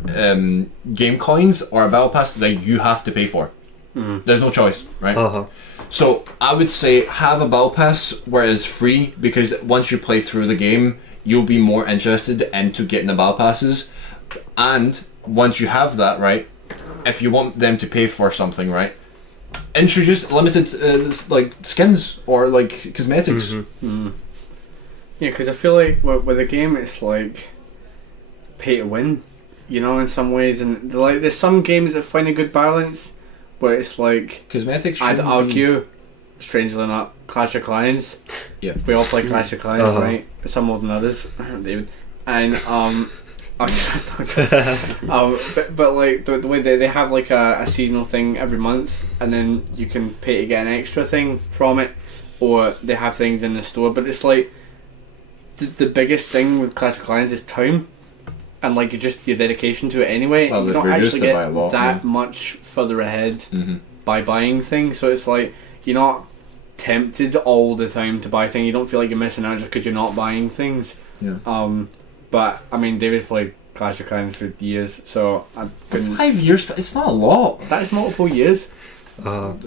game coins, or a battle pass that you have to pay for. There's no choice, right? Uh-huh. So I would say have a battle pass where it's free, because once you play through the game, you'll be more interested into getting the battle passes. And once you have that, right, if you want them to pay for something, right, introduce limited like skins or like cosmetics. Yeah, because I feel like with a game, it's like pay to win, you know, in some ways. And like there's some games that find a good balance, where it's like Cosmetics. I'd shouldn't be- argue, strangely not, Clash of Clans. Yeah. We all play Clash of Clans, Uh-huh. right? Some more than others, David. And but like the way they have like a seasonal thing every month, and then you can pay to get an extra thing from it, or they have things in the store. But it's like the biggest thing with Clash of Clans is time, and like your dedication to it anyway. Well, You they've don't reduced actually it by get a lot, that yeah. much further ahead Mhm. by buying things. So it's like you're not tempted all the time to buy things. You don't feel like you're missing out just because you're not buying things. Yeah. But I mean, David played Clash of Clans for years, so I've been. 5 years. It's not a lot. That is multiple years. I've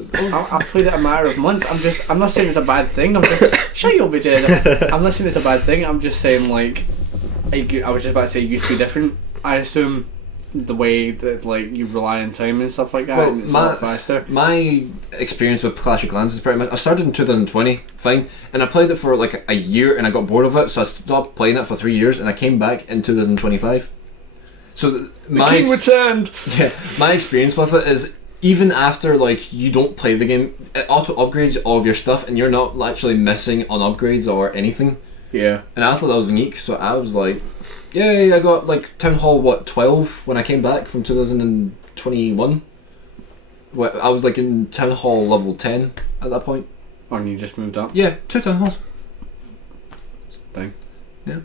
played it a matter of months. I'm not saying it's a bad thing. I'm just shut your bitch head. I'm not saying it's a bad thing. I'm just saying like, I was just about to say it used to be different. I assume the way that like you rely on time and stuff like that, Well, and it's a lot faster. My experience with Clash of Clans is pretty much, I started in 2020, fine, and I played it for like a year and I got bored of it, so I stopped playing it for 3 years, and I came back in 2025. So The king returned. yeah, my experience with it is, even after like you don't play the game, it auto upgrades all of your stuff, and you're not actually missing on upgrades or anything. Yeah. And I thought that was unique, so I was like, yay, I got like Town Hall 12 when I came back from 2021. I was like in Town Hall level 10 at that point. And you just moved up. Yeah, 2 Town Halls. Thing. Yeah.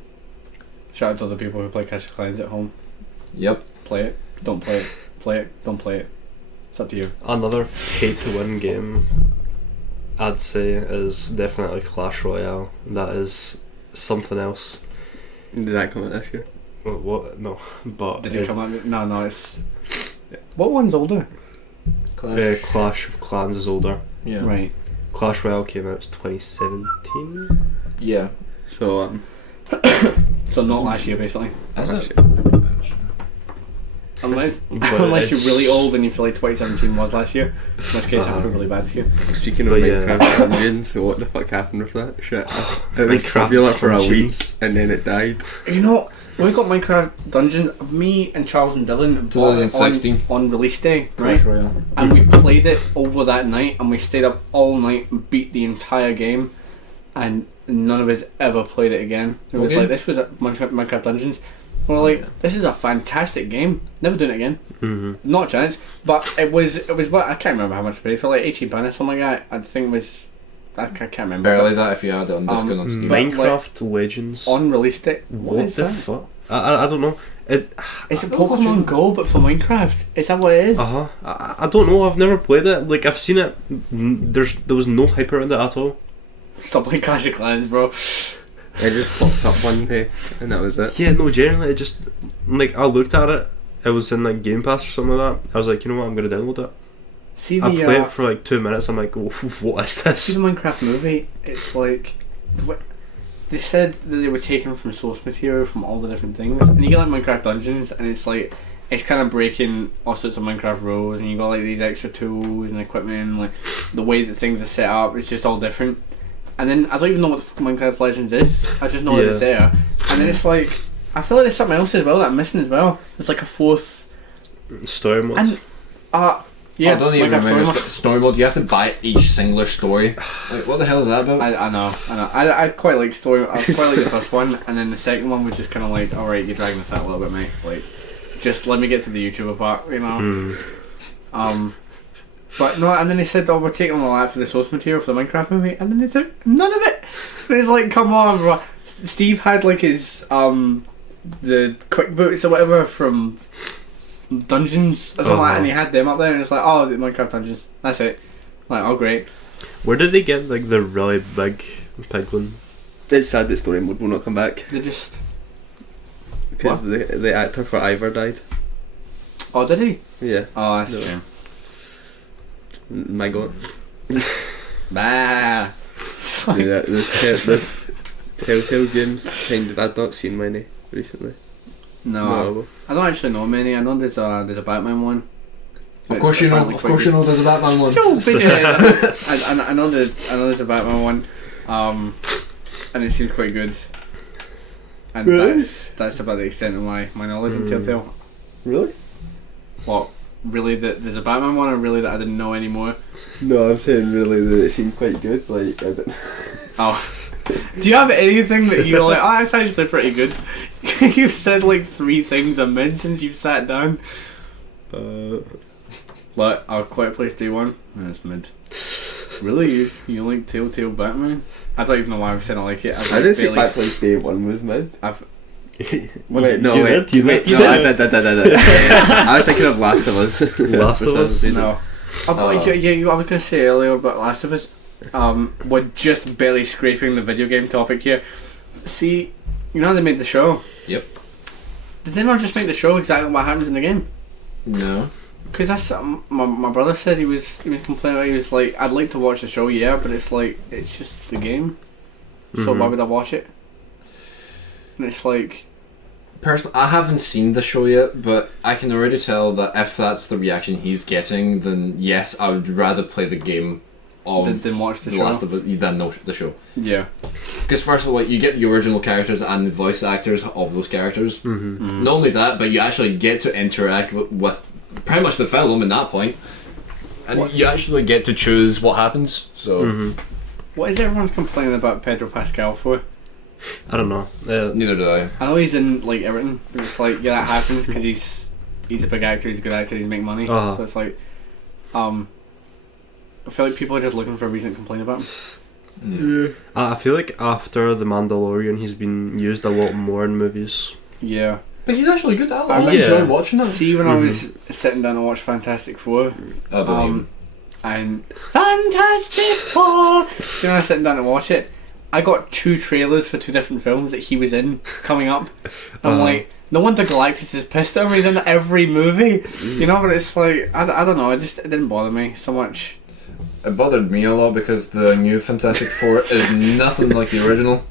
Shout out to the people who play Clash of Clans at home. Yep. Play it. Don't play it. Play it. Don't play it. It's up to you. Another pay-to-win game, I'd say, is definitely Clash Royale. That is something else. Did that come out this year? Well, what? No, but Did it come out? No, it's. What one's older? Clash of Clans is older. Yeah. Right. Clash Royale came out 2017. Yeah. So So not last year, basically. Is it? Unless, But unless you're it's- really old and you feel like 2017 was last year. In which case, I feel really bad for you. speaking of But yeah. Minecraft Dungeons, so what the fuck happened with that shit? It was Minecraft popular for a week Dungeons. and then it died. You know, when we got Minecraft Dungeon, me and Charles and Dylan bought it 2016. on release day, right? Clash Royale. And we played it over that night, and we stayed up all night and beat the entire game, and none of us ever played it again. It was Okay. like, this was at Minecraft Dungeons. We're like, this is a fantastic game. Never doing it again. Mm-hmm. Not a chance. But it was what, I can't remember how much I paid for, like £18 or something like that. I think it was, I can't remember. Barely that if you had it on Discord on Steam. But- Minecraft Legends. On release day. what is the that? fuck? I don't know. It. It's a I don't know what Pokemon you- Go, but for Minecraft. Is that what it is? Uh huh. I don't know. I've never played it. Like I've seen it. There was no hype around it at all. Stop playing Clash of Clans, bro. It just popped up one day, and that was it. Yeah, no, generally, it just like I looked at it. It was in like Game Pass or something like that. I was like, you know what, I'm gonna download it. See I play it for like 2 minutes. I'm like, oh, what is see this? the Minecraft movie. It's like they said that they were taken from source material from all the different things, and you get like Minecraft Dungeons, and it's like it's kind of breaking all sorts of Minecraft rules, and you got like these extra tools and equipment, and like the way that things are set up. It's just all different. And then I don't even know what the fuck Minecraft Legends is. I just know that it's there. And then it's like I feel like there's something else as well that I'm missing as well. There's like a fourth Story mode. and yeah, I don't even Minecraft remember Story Mode. story mode. You have to buy each singular story. Like, what the hell is that about? I know. I quite like story. I quite like the first one, and then the second one was just kind of like, all right, you're dragging this out a little bit, mate. Like, just let me get to the YouTuber part, you know. But no, and then they said, oh, we're taking all that for the source material for the Minecraft movie, and then they took none of it. And it's like, come on, bro. Steve had like his the quick boots or whatever from Dungeons or something like that, and he had them up there, and it's like, oh, the Minecraft Dungeons. That's it. Like, oh, great. Where did they get like the really big piglin? It's sad that story mode will not come back They just. because the actor for Ivor died. Oh, did he? Yeah, Oh, that's No. a shame. my god. Bah. Yeah, there's Telltale Games kind of. I've not seen many recently. No, I don't actually know many. I know there's a Batman one. Of course you know. Of course you know. There's a Batman one. I know there's a Batman one, and it seems quite good. And Really? that's about the extent of my knowledge in Telltale. Really? What? Really? That there's a Batman one, or really that I didn't know anymore? No, I'm saying really that it seemed quite good. Like I don't. Oh. Do you have anything that you're like, oh, that's actually pretty good? You've said like 3 things amid since you've sat down. Like, I'll Quiet Place Day 1. That's mid. Really? You like Telltale Batman? I don't even know why I said I like it. I didn't say Quiet Place Day 1 was mid. Wait, no, you wait. did? You Wait, did? no, I did. I was thinking of Last of Us. Last of Us? No. I was going to say earlier about Last of Us. We're just barely scraping the video game topic here. See, you know how they made the show? Yep. Did they not just make the show exactly what happens in the game? No. Because that's my brother said he was complaining. He was like, I'd like to watch the show, yeah, but it's like it's just the game. So why would I watch it? And it's like, Personally, I haven't seen the show yet, but I can already tell that if that's the reaction he's getting, then yes, I would rather play the game of Then watch the The show. Last of Us than the show. Yeah. Because first of all, like, you get the original characters and the voice actors of those characters. Mm-hmm. Not only that, but you actually get to interact with pretty much the film at that point. And you actually get to choose what happens. So What is everyone's complaining about Pedro Pascal for? I don't know. neither do I. I know he's in like everything, but it's like, yeah, that happens because he's a big actor, he's a good actor, he's making money. Uh-huh. So it's like, I feel like people are just looking for a reason to complain about him. Yeah. I feel like after The Mandalorian, he's been used a lot more in movies. Yeah. But he's actually good. I Yeah. enjoy watching it. See, when I was sitting down to watch Fantastic Four, I believe. and Fantastic Four, you know, I was sitting down to watch it. I got 2 trailers for 2 different films that he was in coming up. I'm like, no wonder Galactus is pissed at him. He's in every movie, you know. But it's like, I don't know. It didn't bother me so much. It bothered me a lot because the new Fantastic Four is nothing like the original.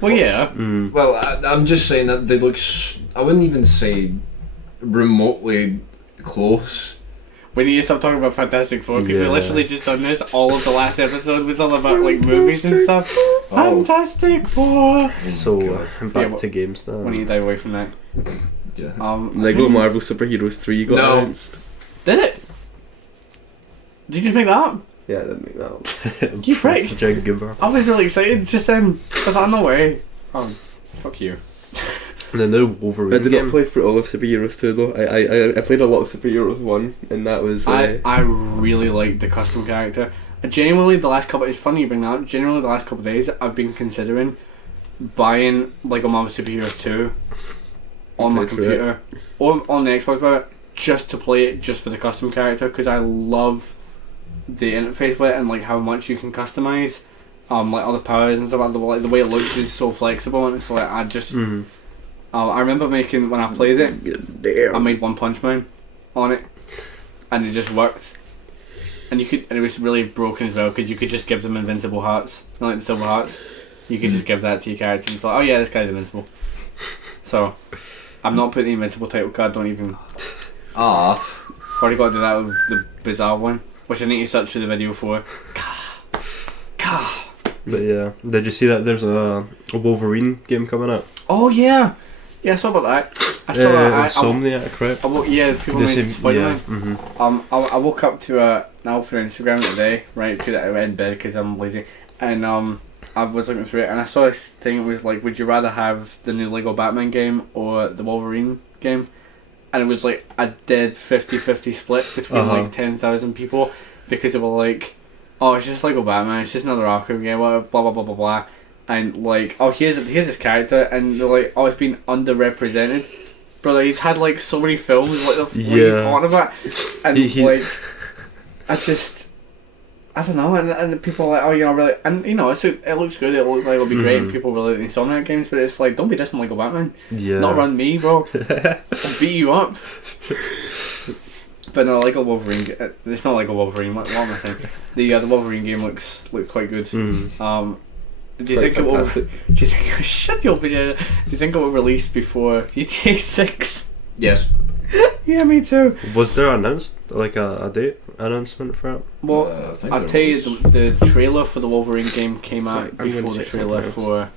Well, yeah. Well, I'm just saying that they look. I wouldn't even say remotely close. We need to stop talking about Fantastic Four because Yeah. we literally just done this. All of the last episode was all about like movies and stuff. Fantastic Four. So God. back Yeah, to games now. We need to dive away from that. Yeah. Lego Marvel Superheroes 3 got No. announced. Did it? Did you just make that up? Yeah, I didn't make that up. You prick. Such a giver. I was really excited just then. Because I no way. Oh, fuck you. And the new I Wolverine did game. not play through all of Superheroes 2 though. I played a lot of Superheroes 1 and that was... I really liked the custom character. Genuinely, the last couple... It's funny you bring that up. Genuinely, the last couple of days, I've been considering buying Lego Marvel Superheroes 2 on my Play through computer. Or on the Xbox, but just to play it just for the custom character. Because I love the interface with it and like how much you can customize. like all the powers and stuff, like the way it looks is so flexible, and it's like I just. I remember when I played it, I made One Punch Man on it, and it just worked. And it was really broken as well because you could just give them invincible hearts, like the silver hearts. You could just give that to your character and you're like, oh yeah, this guy's invincible. So, I'm not putting the invincible title card. Don't even. Already got to do that with the bizarre one, which I need to search through the video for. But yeah, did you see that there's a Wolverine game coming out? Oh yeah. Yeah, I saw about that. I saw that. Insomniac, right? Yeah, people made Spider-Man. Yeah. I woke up to an ad for Instagram today, right? Because I went in bed because I'm lazy, and I was looking through it, and I saw this thing. It was like, would you rather have the new Lego Batman game or the Wolverine game? And it was like a dead 50-50 split between like 10,000 people because they were like, oh, it's just Lego Batman. It's just another Arkham game. Blah blah blah blah blah. And like, oh, here's this character, and they're like, oh, it's been underrepresented. Brother, he's had like so many films. Like, what are you talking about? And like, I don't know. And people are like, oh, you know, really, and you know, it looks good. It looks like it'll be great. And people really like Insomniac games, but it's like, don't be dissing Lego Batman. Yeah. Not run me, bro. I'll beat you up. But no, like a Wolverine. It's not like a Wolverine. What am I saying? The Wolverine game looks quite good. Do you think it will? Do you think? Shut your bitch. Do you think it will release before GTA 6? Yes. Yeah, me too. Was there announced like a date announcement for it? Well, I'll tell you, the trailer for the Wolverine game came out before the trailer for.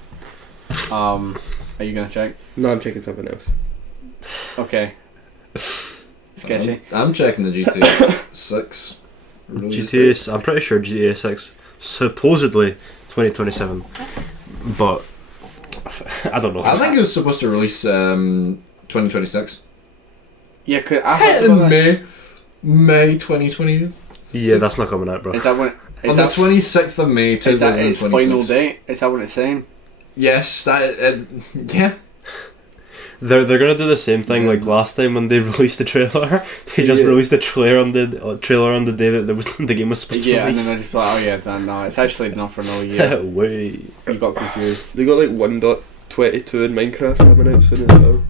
Are you gonna check? No, I'm checking something else. Okay. Sketchy. I'm checking the GTA 6. I'm pretty sure GTA 6 supposedly 2027, but I don't know. I think it was supposed to release 2026. Yeah, cause I heard May 2020. Yeah, that's not coming out, bro. Is that when? On the 26th of May 2026. Is that its final date? Is that what it's saying? Yes, yeah. They're gonna do the same thing like last time when they released the trailer. They just released the trailer on the day that the game was supposed to release. Yeah, and then they just like, oh yeah, no, it's actually not for another year. Wait. You got confused. They got like 1.22 in Minecraft coming out soon as well.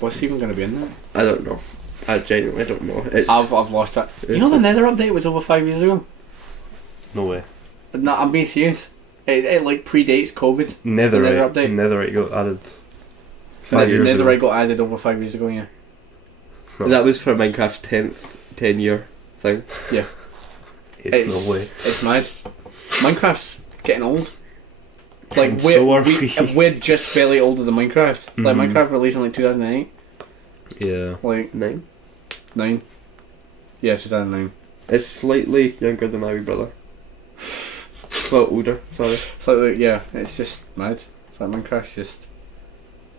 What's even going to be in there? I don't know. I genuinely don't know. I've lost it. You know the Nether update was over 5 years ago? No way. No, I'm being serious. It like predates COVID. Netherite. The Nether update. Netherite got added 5 years ago. Netherite got added over 5 years ago, yeah. No. That was for Minecraft's 10th 10-year thing. Yeah. No way. It's mad. Minecraft's getting old. Like And so are we. We're just barely older than Minecraft. Like Minecraft released in like 2008. Yeah. Like 9. 9. Yeah, 2009. It's slightly younger than my wee brother. Well, older, sorry. It's like yeah, it's just mad. It's like Minecraft's just.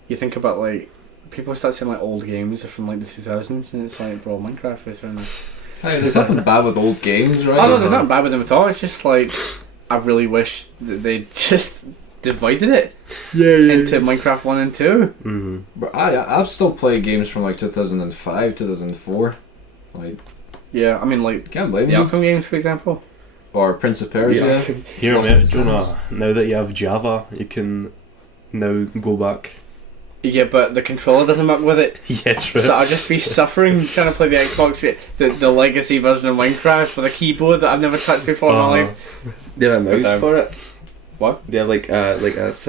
You think about like people start saying like old games are from like the 2000s, and it's like, bro, Minecraft is from. Hey, there's nothing bad with old games, right? Oh no, there's nothing bad with them at all. It's just like I really wish that they just divided it into Minecraft 1 and 2. But I've still played games from like 2005, 2004. Like, yeah, I mean like can't blame the you. Arkham games, for example. Or Prince of Persia. Here, mate, Jonah, now that you have Java, you can now go back. Yeah, but the controller doesn't work with it. Yeah, true. So I'll just be suffering trying to play the Xbox, the legacy version of Minecraft with a keyboard that I've never touched before in my life. They have a mouse for it. What? They have like a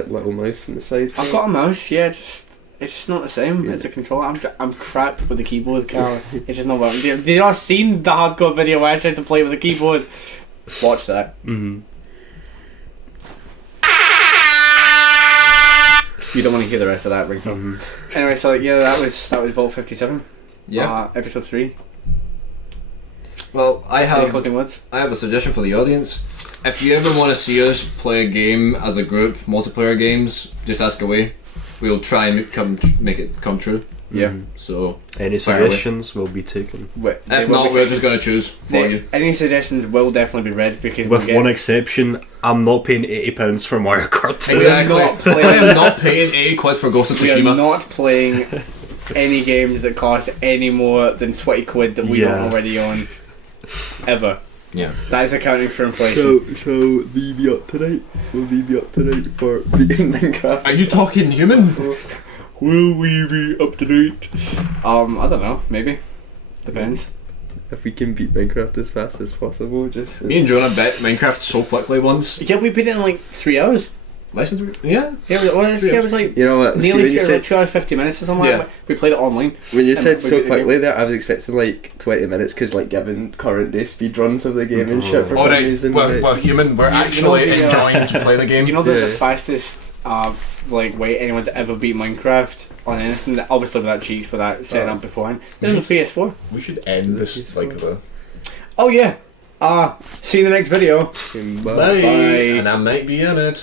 little mouse on the side. I've got a mouse, yeah, it's just not the same. Yeah. It's a controller. I'm crap with the keyboard, Carl. It's just not working. Have you not seen the hardcore video where I tried to play with a keyboard? Watch that. You don't want to hear the rest of that ringtone. Anyway, so yeah, that was Vault 57. Yeah. Episode 3. Well, Any closing words? I have a suggestion for the audience. If you ever want to see us play a game as a group, multiplayer games, just ask away. We'll try and make it come true. Yeah. So any suggestions will be taken. If not, we're just going to choose for you. Any suggestions will definitely be read because with one exception, I'm not paying £80 for Mario Kart 2. Exactly. I am not paying £80 for Ghost of We Tsushima. are not playing any games that cost any more than 20 quid that we don't already own. Ever. Yeah. That is accounting for inflation. Shall we be up tonight? Will we be up tonight for beating Minecraft? Are you talking human? Will we be up to date? I don't know. Maybe. Depends. If we can beat Minecraft as fast as possible, just Me and Jonah bet Minecraft so quickly once. Yeah, we beat it in like 3 hours. Less than 3. Yeah. Yeah, it was like you know what? See, nearly when you 2 said hours, 50 minutes or something Yeah. like that. We played it online. when you and said we so beat the game. quickly there, I was expecting like 20 minutes because like given current day speedruns of the game and shit for some Alright, reason. we're like- human. We're You know actually the, enjoying to play the game. You know the Yeah. fastest like way anyone's ever beat Minecraft on anything, obviously without cheats, but that setting up beforehand. It was a PS4. We should end this like the. Oh yeah. See you in the next video. Bye. And I might be in it.